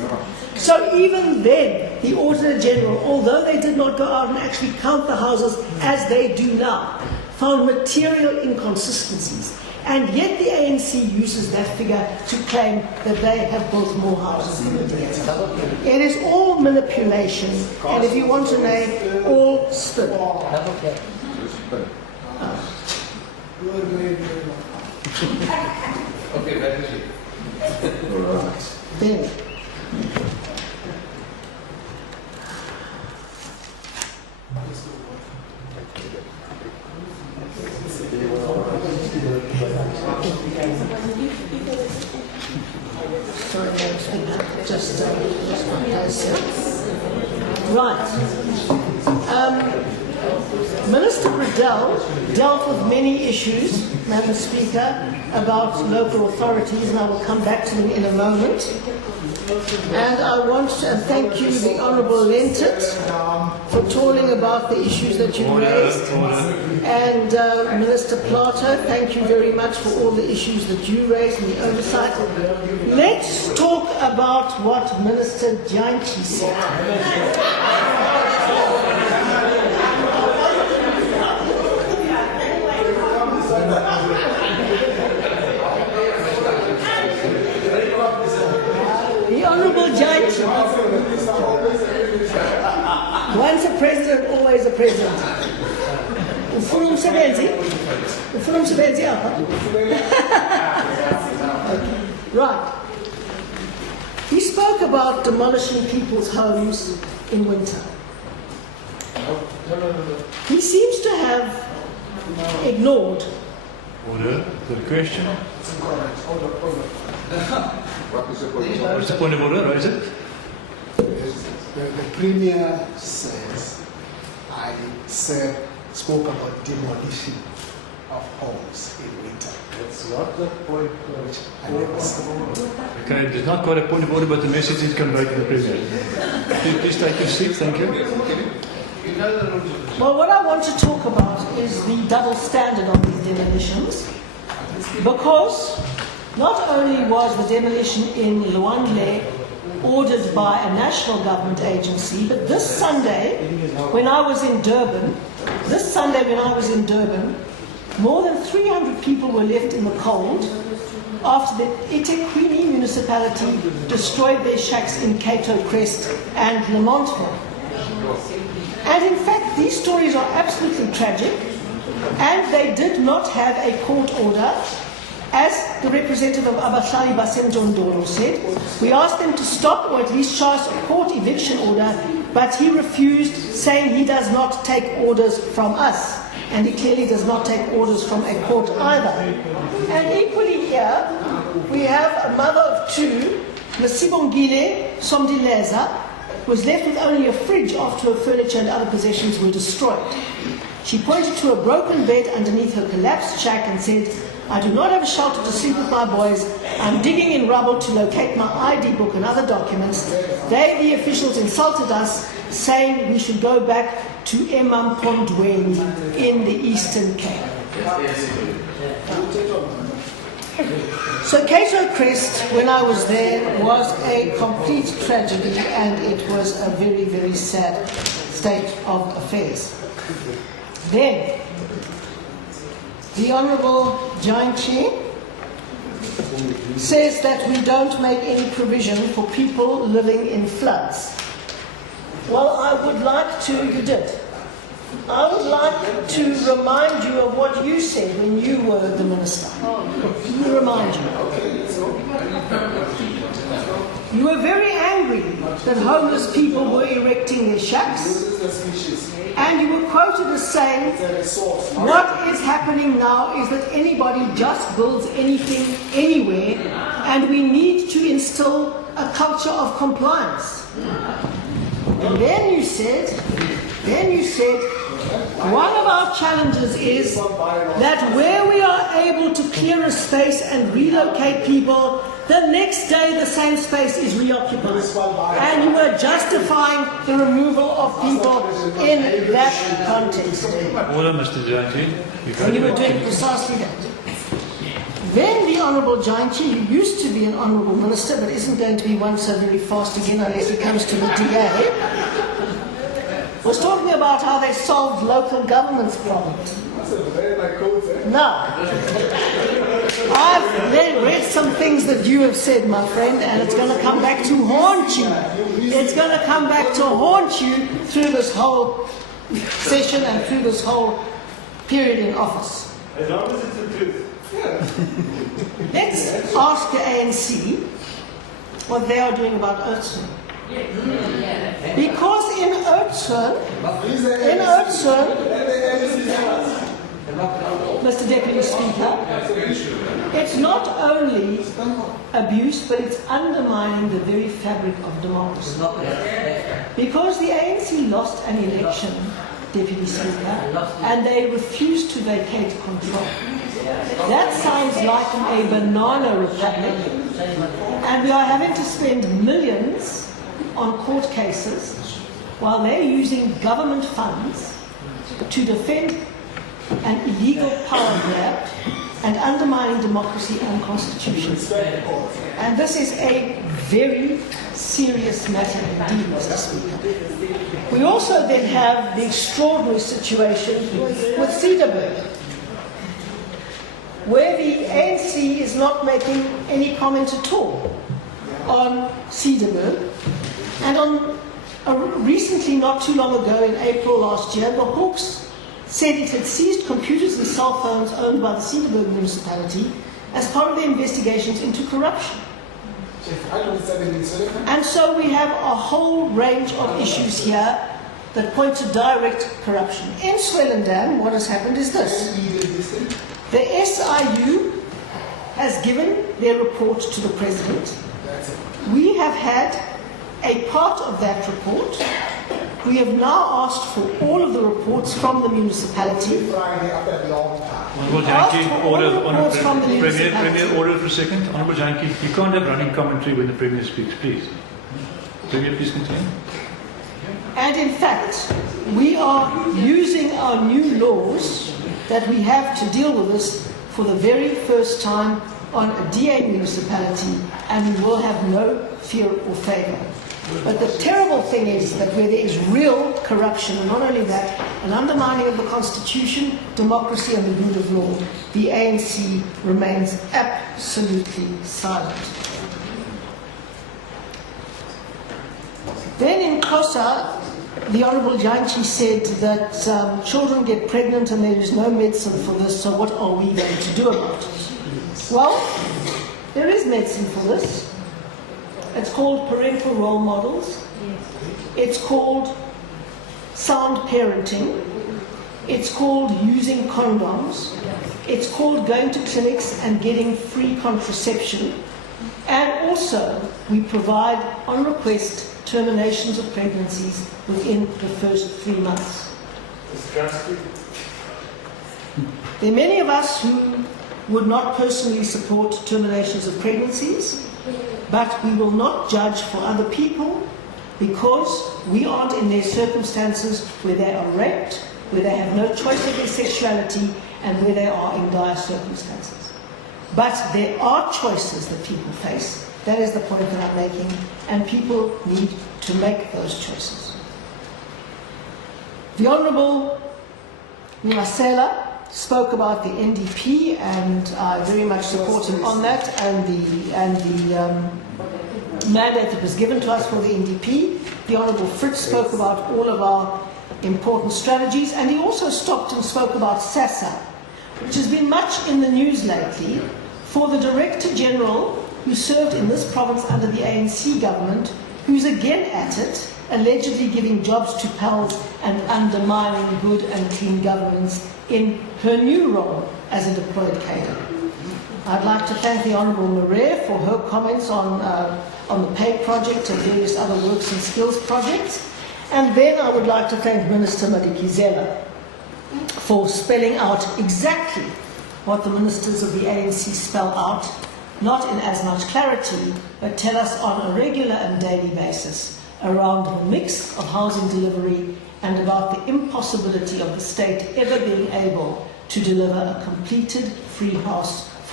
So even then, the Auditor General, although they did not go out and actually count the houses as they do now, found material inconsistencies. And yet the ANC uses that figure to claim that they have built more houses than the DA. It is all manipulation, and if you want to name, all spin. Okay, that is it. Right. Then. Sorry, just right. Minister Riddell dealt with many issues, Madam Speaker, about local authorities, and I will come back to them in a moment. And I want to thank you, the Honourable Lentit, for talking about the issues that you raised. And Minister Plato, thank you very much for all the issues that you raised and the oversight. Let's talk about what Minister Jantyi said. The Honourable Jantyi, once a president, always a president. Ufuna umsebenzi? Ufuna umsebenzi apha? Right. He spoke about demolishing people's homes in winter. He seems to have ignored. Order. Good question. What's the point of order? Raise it. The Premier says, I spoke about demolition of homes in winter. That's not the point Which I never said. Okay, there's not quite a point of order, but the message is conveyed to the Premier. Please take your seat. Thank you. Well, what I want to talk about is the double standard of these demolitions, because not only was the demolition in Luandle ordered by a national government agency, but this Sunday, when I was in Durban, more than 300 people were left in the cold after the eThekwini municipality destroyed their shacks in Cato Crest and Lamontville. And in fact, these stories are absolutely tragic, and they did not have a court order. As the representative of Abahlali Basemjondolo said, we asked them to stop or at least charge a court eviction order, but he refused, saying he does not take orders from us. And he clearly does not take orders from a court either. And equally here, we have a mother of two, Masibongile Somdileza, was left with only a fridge after her furniture and other possessions were destroyed. She pointed to a broken bed underneath her collapsed shack and said, I do not have a shelter to sleep with my boys. I'm digging in rubble to locate my ID book and other documents. They, the officials, insulted us, saying we should go back to Emampondweni in the Eastern Cape. So Cato Crest, when I was there, was a complete tragedy, and it was a very, very sad state of affairs. Then, the Honourable Jantyi says that we don't make any provision for people living in floods. Well, I would like to, you did. I would like to remind you of what you said when you were the minister. Let me remind you. You were very angry that homeless people were erecting their shacks, and you were quoted as saying, what is happening now is that anybody just builds anything anywhere, and we need to instill a culture of compliance. And then you said, one of our challenges is that where we are able to clear a space and relocate people, the next day the same space is reoccupied. And you were justifying the removal of people in that context. Order, Mr. Jantyi. And you were doing precisely that. Then the Honourable Jainti, who used to be an Honourable Minister, but isn't going to be one so very fast again unless he comes to the DA, was talking about how they solved local government's problems. Now, I've read some things that you have said, my friend, and it's going to come back to haunt you. It's going to come back to haunt you through this whole session and through this whole period in office. As long as it's the truth. Let's ask the ANC what they are doing about Oudtshoorn. Because in Oudtshoorn, Mr. Deputy Speaker, it's not only abuse, but it's undermining the very fabric of democracy. Because the ANC lost an election, Deputy Speaker, and they refused to vacate control. That sounds like a banana republic, and we are having to spend millions on court cases while they're using government funds to defend an illegal power grab and undermining democracy and constitutions. And this is a very serious matter indeed, Mr. Speaker. We also then have the extraordinary situation with Cedarburg, where the ANC is not making any comment at all on Cedarburg. And on recently, not too long ago, in April last year, the Hawks said it had seized computers and cell phones owned by the Cedarburg municipality as part of their investigations into corruption. And so we have a whole range of issues here that point to direct corruption. In Swellendam, what has happened is this. The SIU has given their report to the President. We have had a part of that report. We have now asked for all of the reports from the municipality. Honourable Jainti, Premier, order for a second. Honourable Jainti, you can't have running commentary when the Premier speaks, please. Premier, please continue. And in fact, we are using our new laws that we have to deal with this for the very first time on a DA municipality, and we will have no fear or favour. But the terrible thing is that where there is real corruption, and not only that, an undermining of the Constitution, democracy and the rule of law, the ANC remains absolutely silent. Then in Xhosa, the Honourable Jainti said that children get pregnant and there is no medicine for this, so what are we going to do about it? Well, there is medicine for this. It's called parental role models. It's called sound parenting. It's called using condoms. It's called going to clinics and getting free contraception. And also, we provide, on request, terminations of pregnancies within the first 3 months. There are many of us who would not personally support terminations of pregnancies, but we will not judge for other people because we aren't in their circumstances where they are raped, where they have no choice of their sexuality, and where they are in dire circumstances. But there are choices that people face. That is the point that I'm making, and people need to make those choices. The Honourable Masela spoke about the NDP, and I very much support him on that, and the mandate that was given to us for the NDP. The Honourable Fritz spoke about all of our important strategies, and he also stopped and spoke about SASA, which has been much in the news lately, for the Director General who served in this province under the ANC government, who's again at it, allegedly giving jobs to pals and undermining good and clean governance in her new role as a deployed cadre. I'd like to thank the Honourable Marais for her comments on the PAY project and various other works and skills projects. And then I would like to thank Minister Madikizela for spelling out exactly what the ministers of the ANC spell out, not in as much clarity, but tell us on a regular and daily basis around the mix of housing delivery and about the impossibility of the state ever being able to deliver a completed free house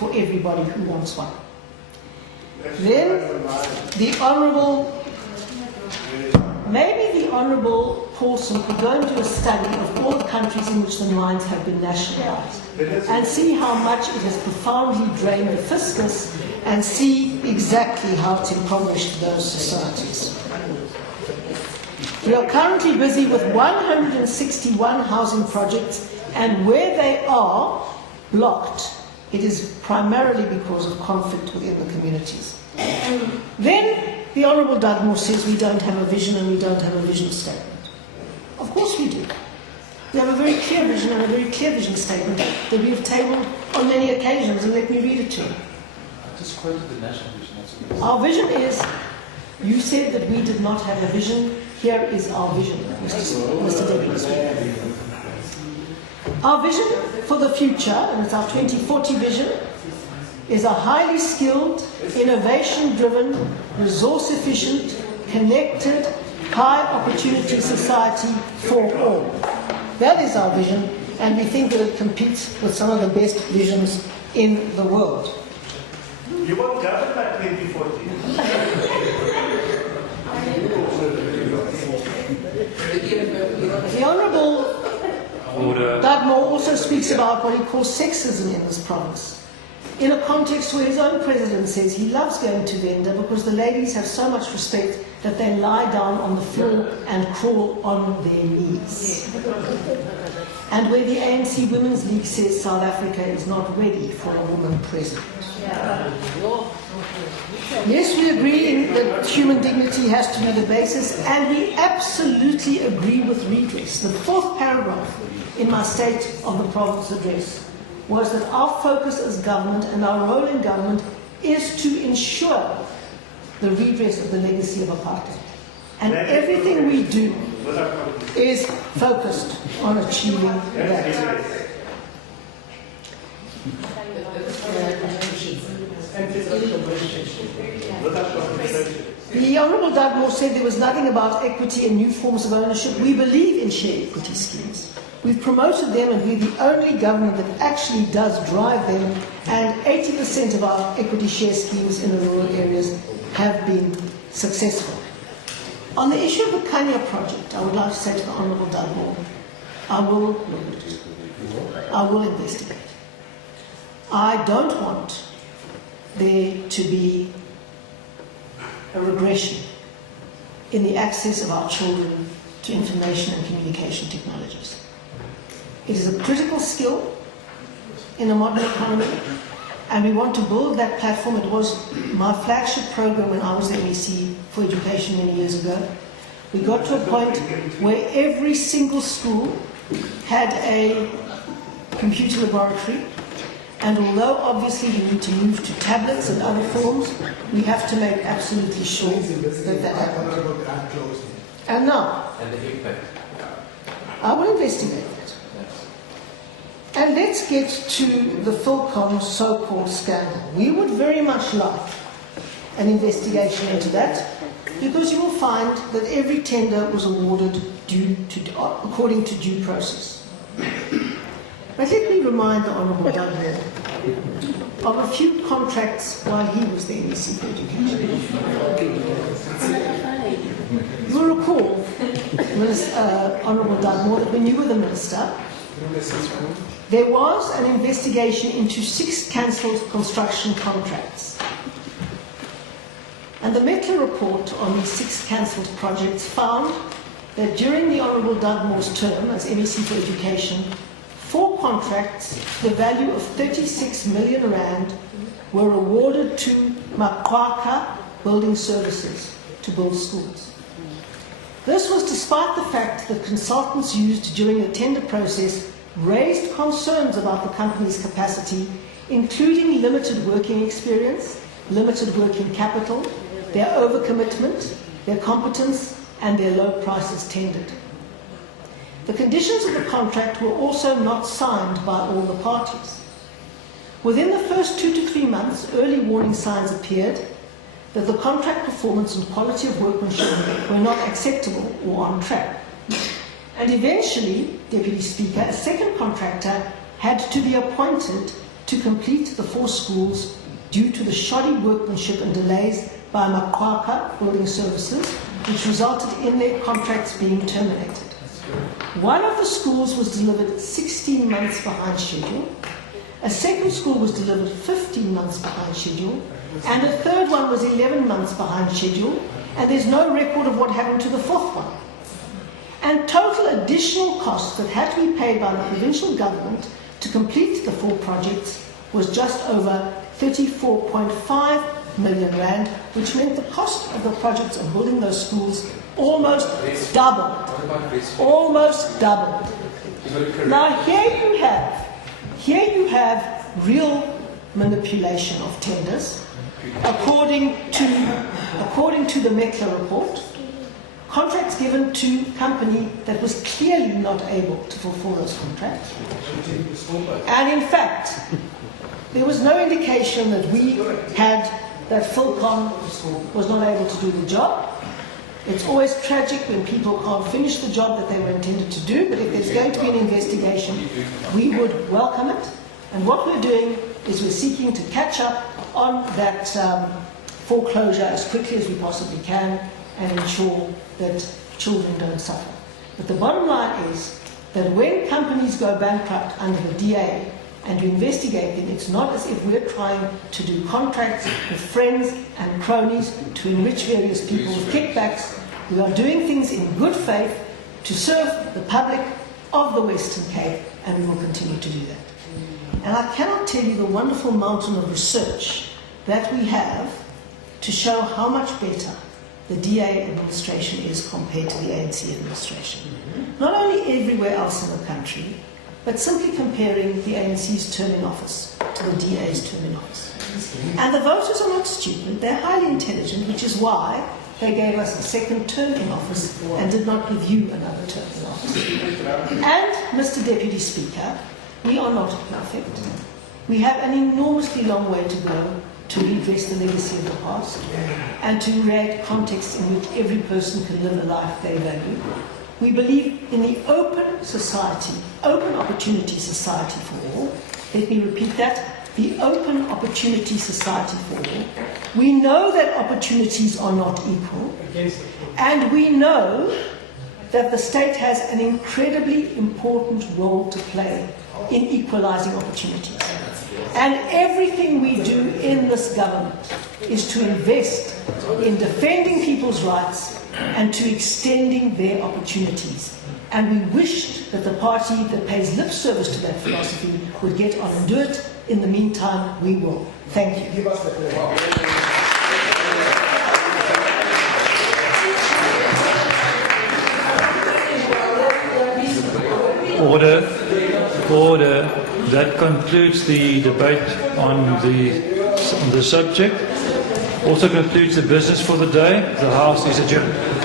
for everybody who wants one. Then the Honourable, maybe the Honourable Paulson could go and do a study of all the countries in which the mines have been nationalised and see how much it has profoundly drained the fiscus and see exactly how it's impoverished those societies. We are currently busy with 161 housing projects, and where they are blocked, it is primarily because of conflict within the communities. Then the Honourable Dugmore says we don't have a vision and we don't have a vision statement. Of course we do. We have a very clear vision and a very clear vision statement that we have tabled on many occasions, and let me read it to you. I just quoted the national vision. That's Our vision is, you said that we did not have a vision. Here is our vision, Mr. Deputy Speaker. Our vision for the future, and it's our 2040 vision, is a highly skilled, innovation-driven, resource-efficient, connected, high-opportunity society for all. That is our vision, and we think that it competes with some of the best visions in the world. You won't govern by 2040. The Honourable Dugmore also speaks about what he calls sexism in this province, in a context where his own president says he loves going to Venda because the ladies have so much respect that they lie down on the floor and crawl on their knees. And where the ANC Women's League says South Africa is not ready for a woman president. Yes, we agree that human dignity has to be the basis, and we absolutely agree with redress. The fourth paragraph in my State of the Province address was that our focus as government and our role in government is to ensure the redress of the legacy of apartheid. And everything we do is focused on achieving that. The Honourable Dugmore said there was nothing about equity and new forms of ownership. We believe in share equity schemes. We've promoted them, and we're the only government that actually does drive them, and 80% of our equity share schemes in the rural areas have been successful. On the issue of the Kenya project, I would like to say to the Honourable Dugmore, I will investigate. I don't want there to be a regression in the access of our children to information and communication technologies. It is a critical skill in a modern economy, and we want to build that platform. It was my flagship program when I was the MEC for Education many years ago. We got to a point where every single school had a computer laboratory, and although obviously we need to move to tablets and other forms, we have to make absolutely sure that that happens. And now, and the impact. I will investigate that. And let's get to the Philcom so-called scandal. We would very much like an investigation into that, because you will find that every tender was awarded according to due process. But let me remind the Honourable Dugmore of a few contracts while he was the MEC for Education. You will recall, Honourable Dugmore, that when you were the Minister, there was an investigation into 6 cancelled construction contracts. And the Metler report on these 6 cancelled projects found that during the Honourable Dugmore's term as MEC for Education, 4 contracts, the value of 36 million rand, were awarded to Makwaka Building Services to build schools. This was despite the fact that consultants used during the tender process raised concerns about the company's capacity, including limited working experience, limited working capital, their overcommitment, their competence, and their low prices tendered. The conditions of the contract were also not signed by all the parties. Within the first 2 to 3 months, early warning signs appeared that the contract performance and quality of workmanship were not acceptable or on track. And eventually, Deputy Speaker, a second contractor had to be appointed to complete the 4 schools due to the shoddy workmanship and delays by Makwaka Building Services, which resulted in their contracts being terminated. One of the schools was delivered 16 months behind schedule, a second school was delivered 15 months behind schedule, and a third one was 11 months behind schedule, and there's no record of what happened to the 4th one. And total additional costs that had to be paid by the provincial government to complete the 4 projects was just over 34.5 million rand, which meant the cost of the projects of building those schools almost doubled. Almost doubled. Now here you have real manipulation of tenders. According to the Meckler report, contracts given to a company that was clearly not able to fulfill those contracts. And in fact, there was no indication that that Philcon was not able to do the job. It's always tragic when people can't finish the job that they were intended to do, but if there's going to be an investigation, we would welcome it. And what we're doing is we're seeking to catch up on that foreclosure as quickly as we possibly can and ensure that children don't suffer. But the bottom line is that when companies go bankrupt under the DA and you investigate them, it's not as if we're trying to do contracts with friends and cronies to enrich various people with kickbacks. We are doing things in good faith to serve the public of the Western Cape, and we will continue to do that. And I cannot tell you the wonderful mountain of research that we have to show how much better the DA administration is compared to the ANC administration. Not only everywhere else in the country, but simply comparing the ANC's term in office to the DA's term in office. And the voters are not stupid, they're highly intelligent, which is why they gave us a second term in office and did not give you another term in office. And, Mr. Deputy Speaker, we are not perfect. We have an enormously long way to go to redress the legacy of the past and to create contexts in which every person can live a life they value. We believe in the open society, open opportunity society for all. Let me repeat that, the open opportunity society for all. We know that opportunities are not equal, and we know that the state has an incredibly important role to play in equalizing opportunities. And everything we do in this government is to invest in defending people's rights and to extending their opportunities. And we wish that the party that pays lip service to that philosophy would get on and do it. In the meantime, we will. Thank you. Give us the Order. That concludes the debate on the subject. Also concludes the business for the day. The House is adjourned.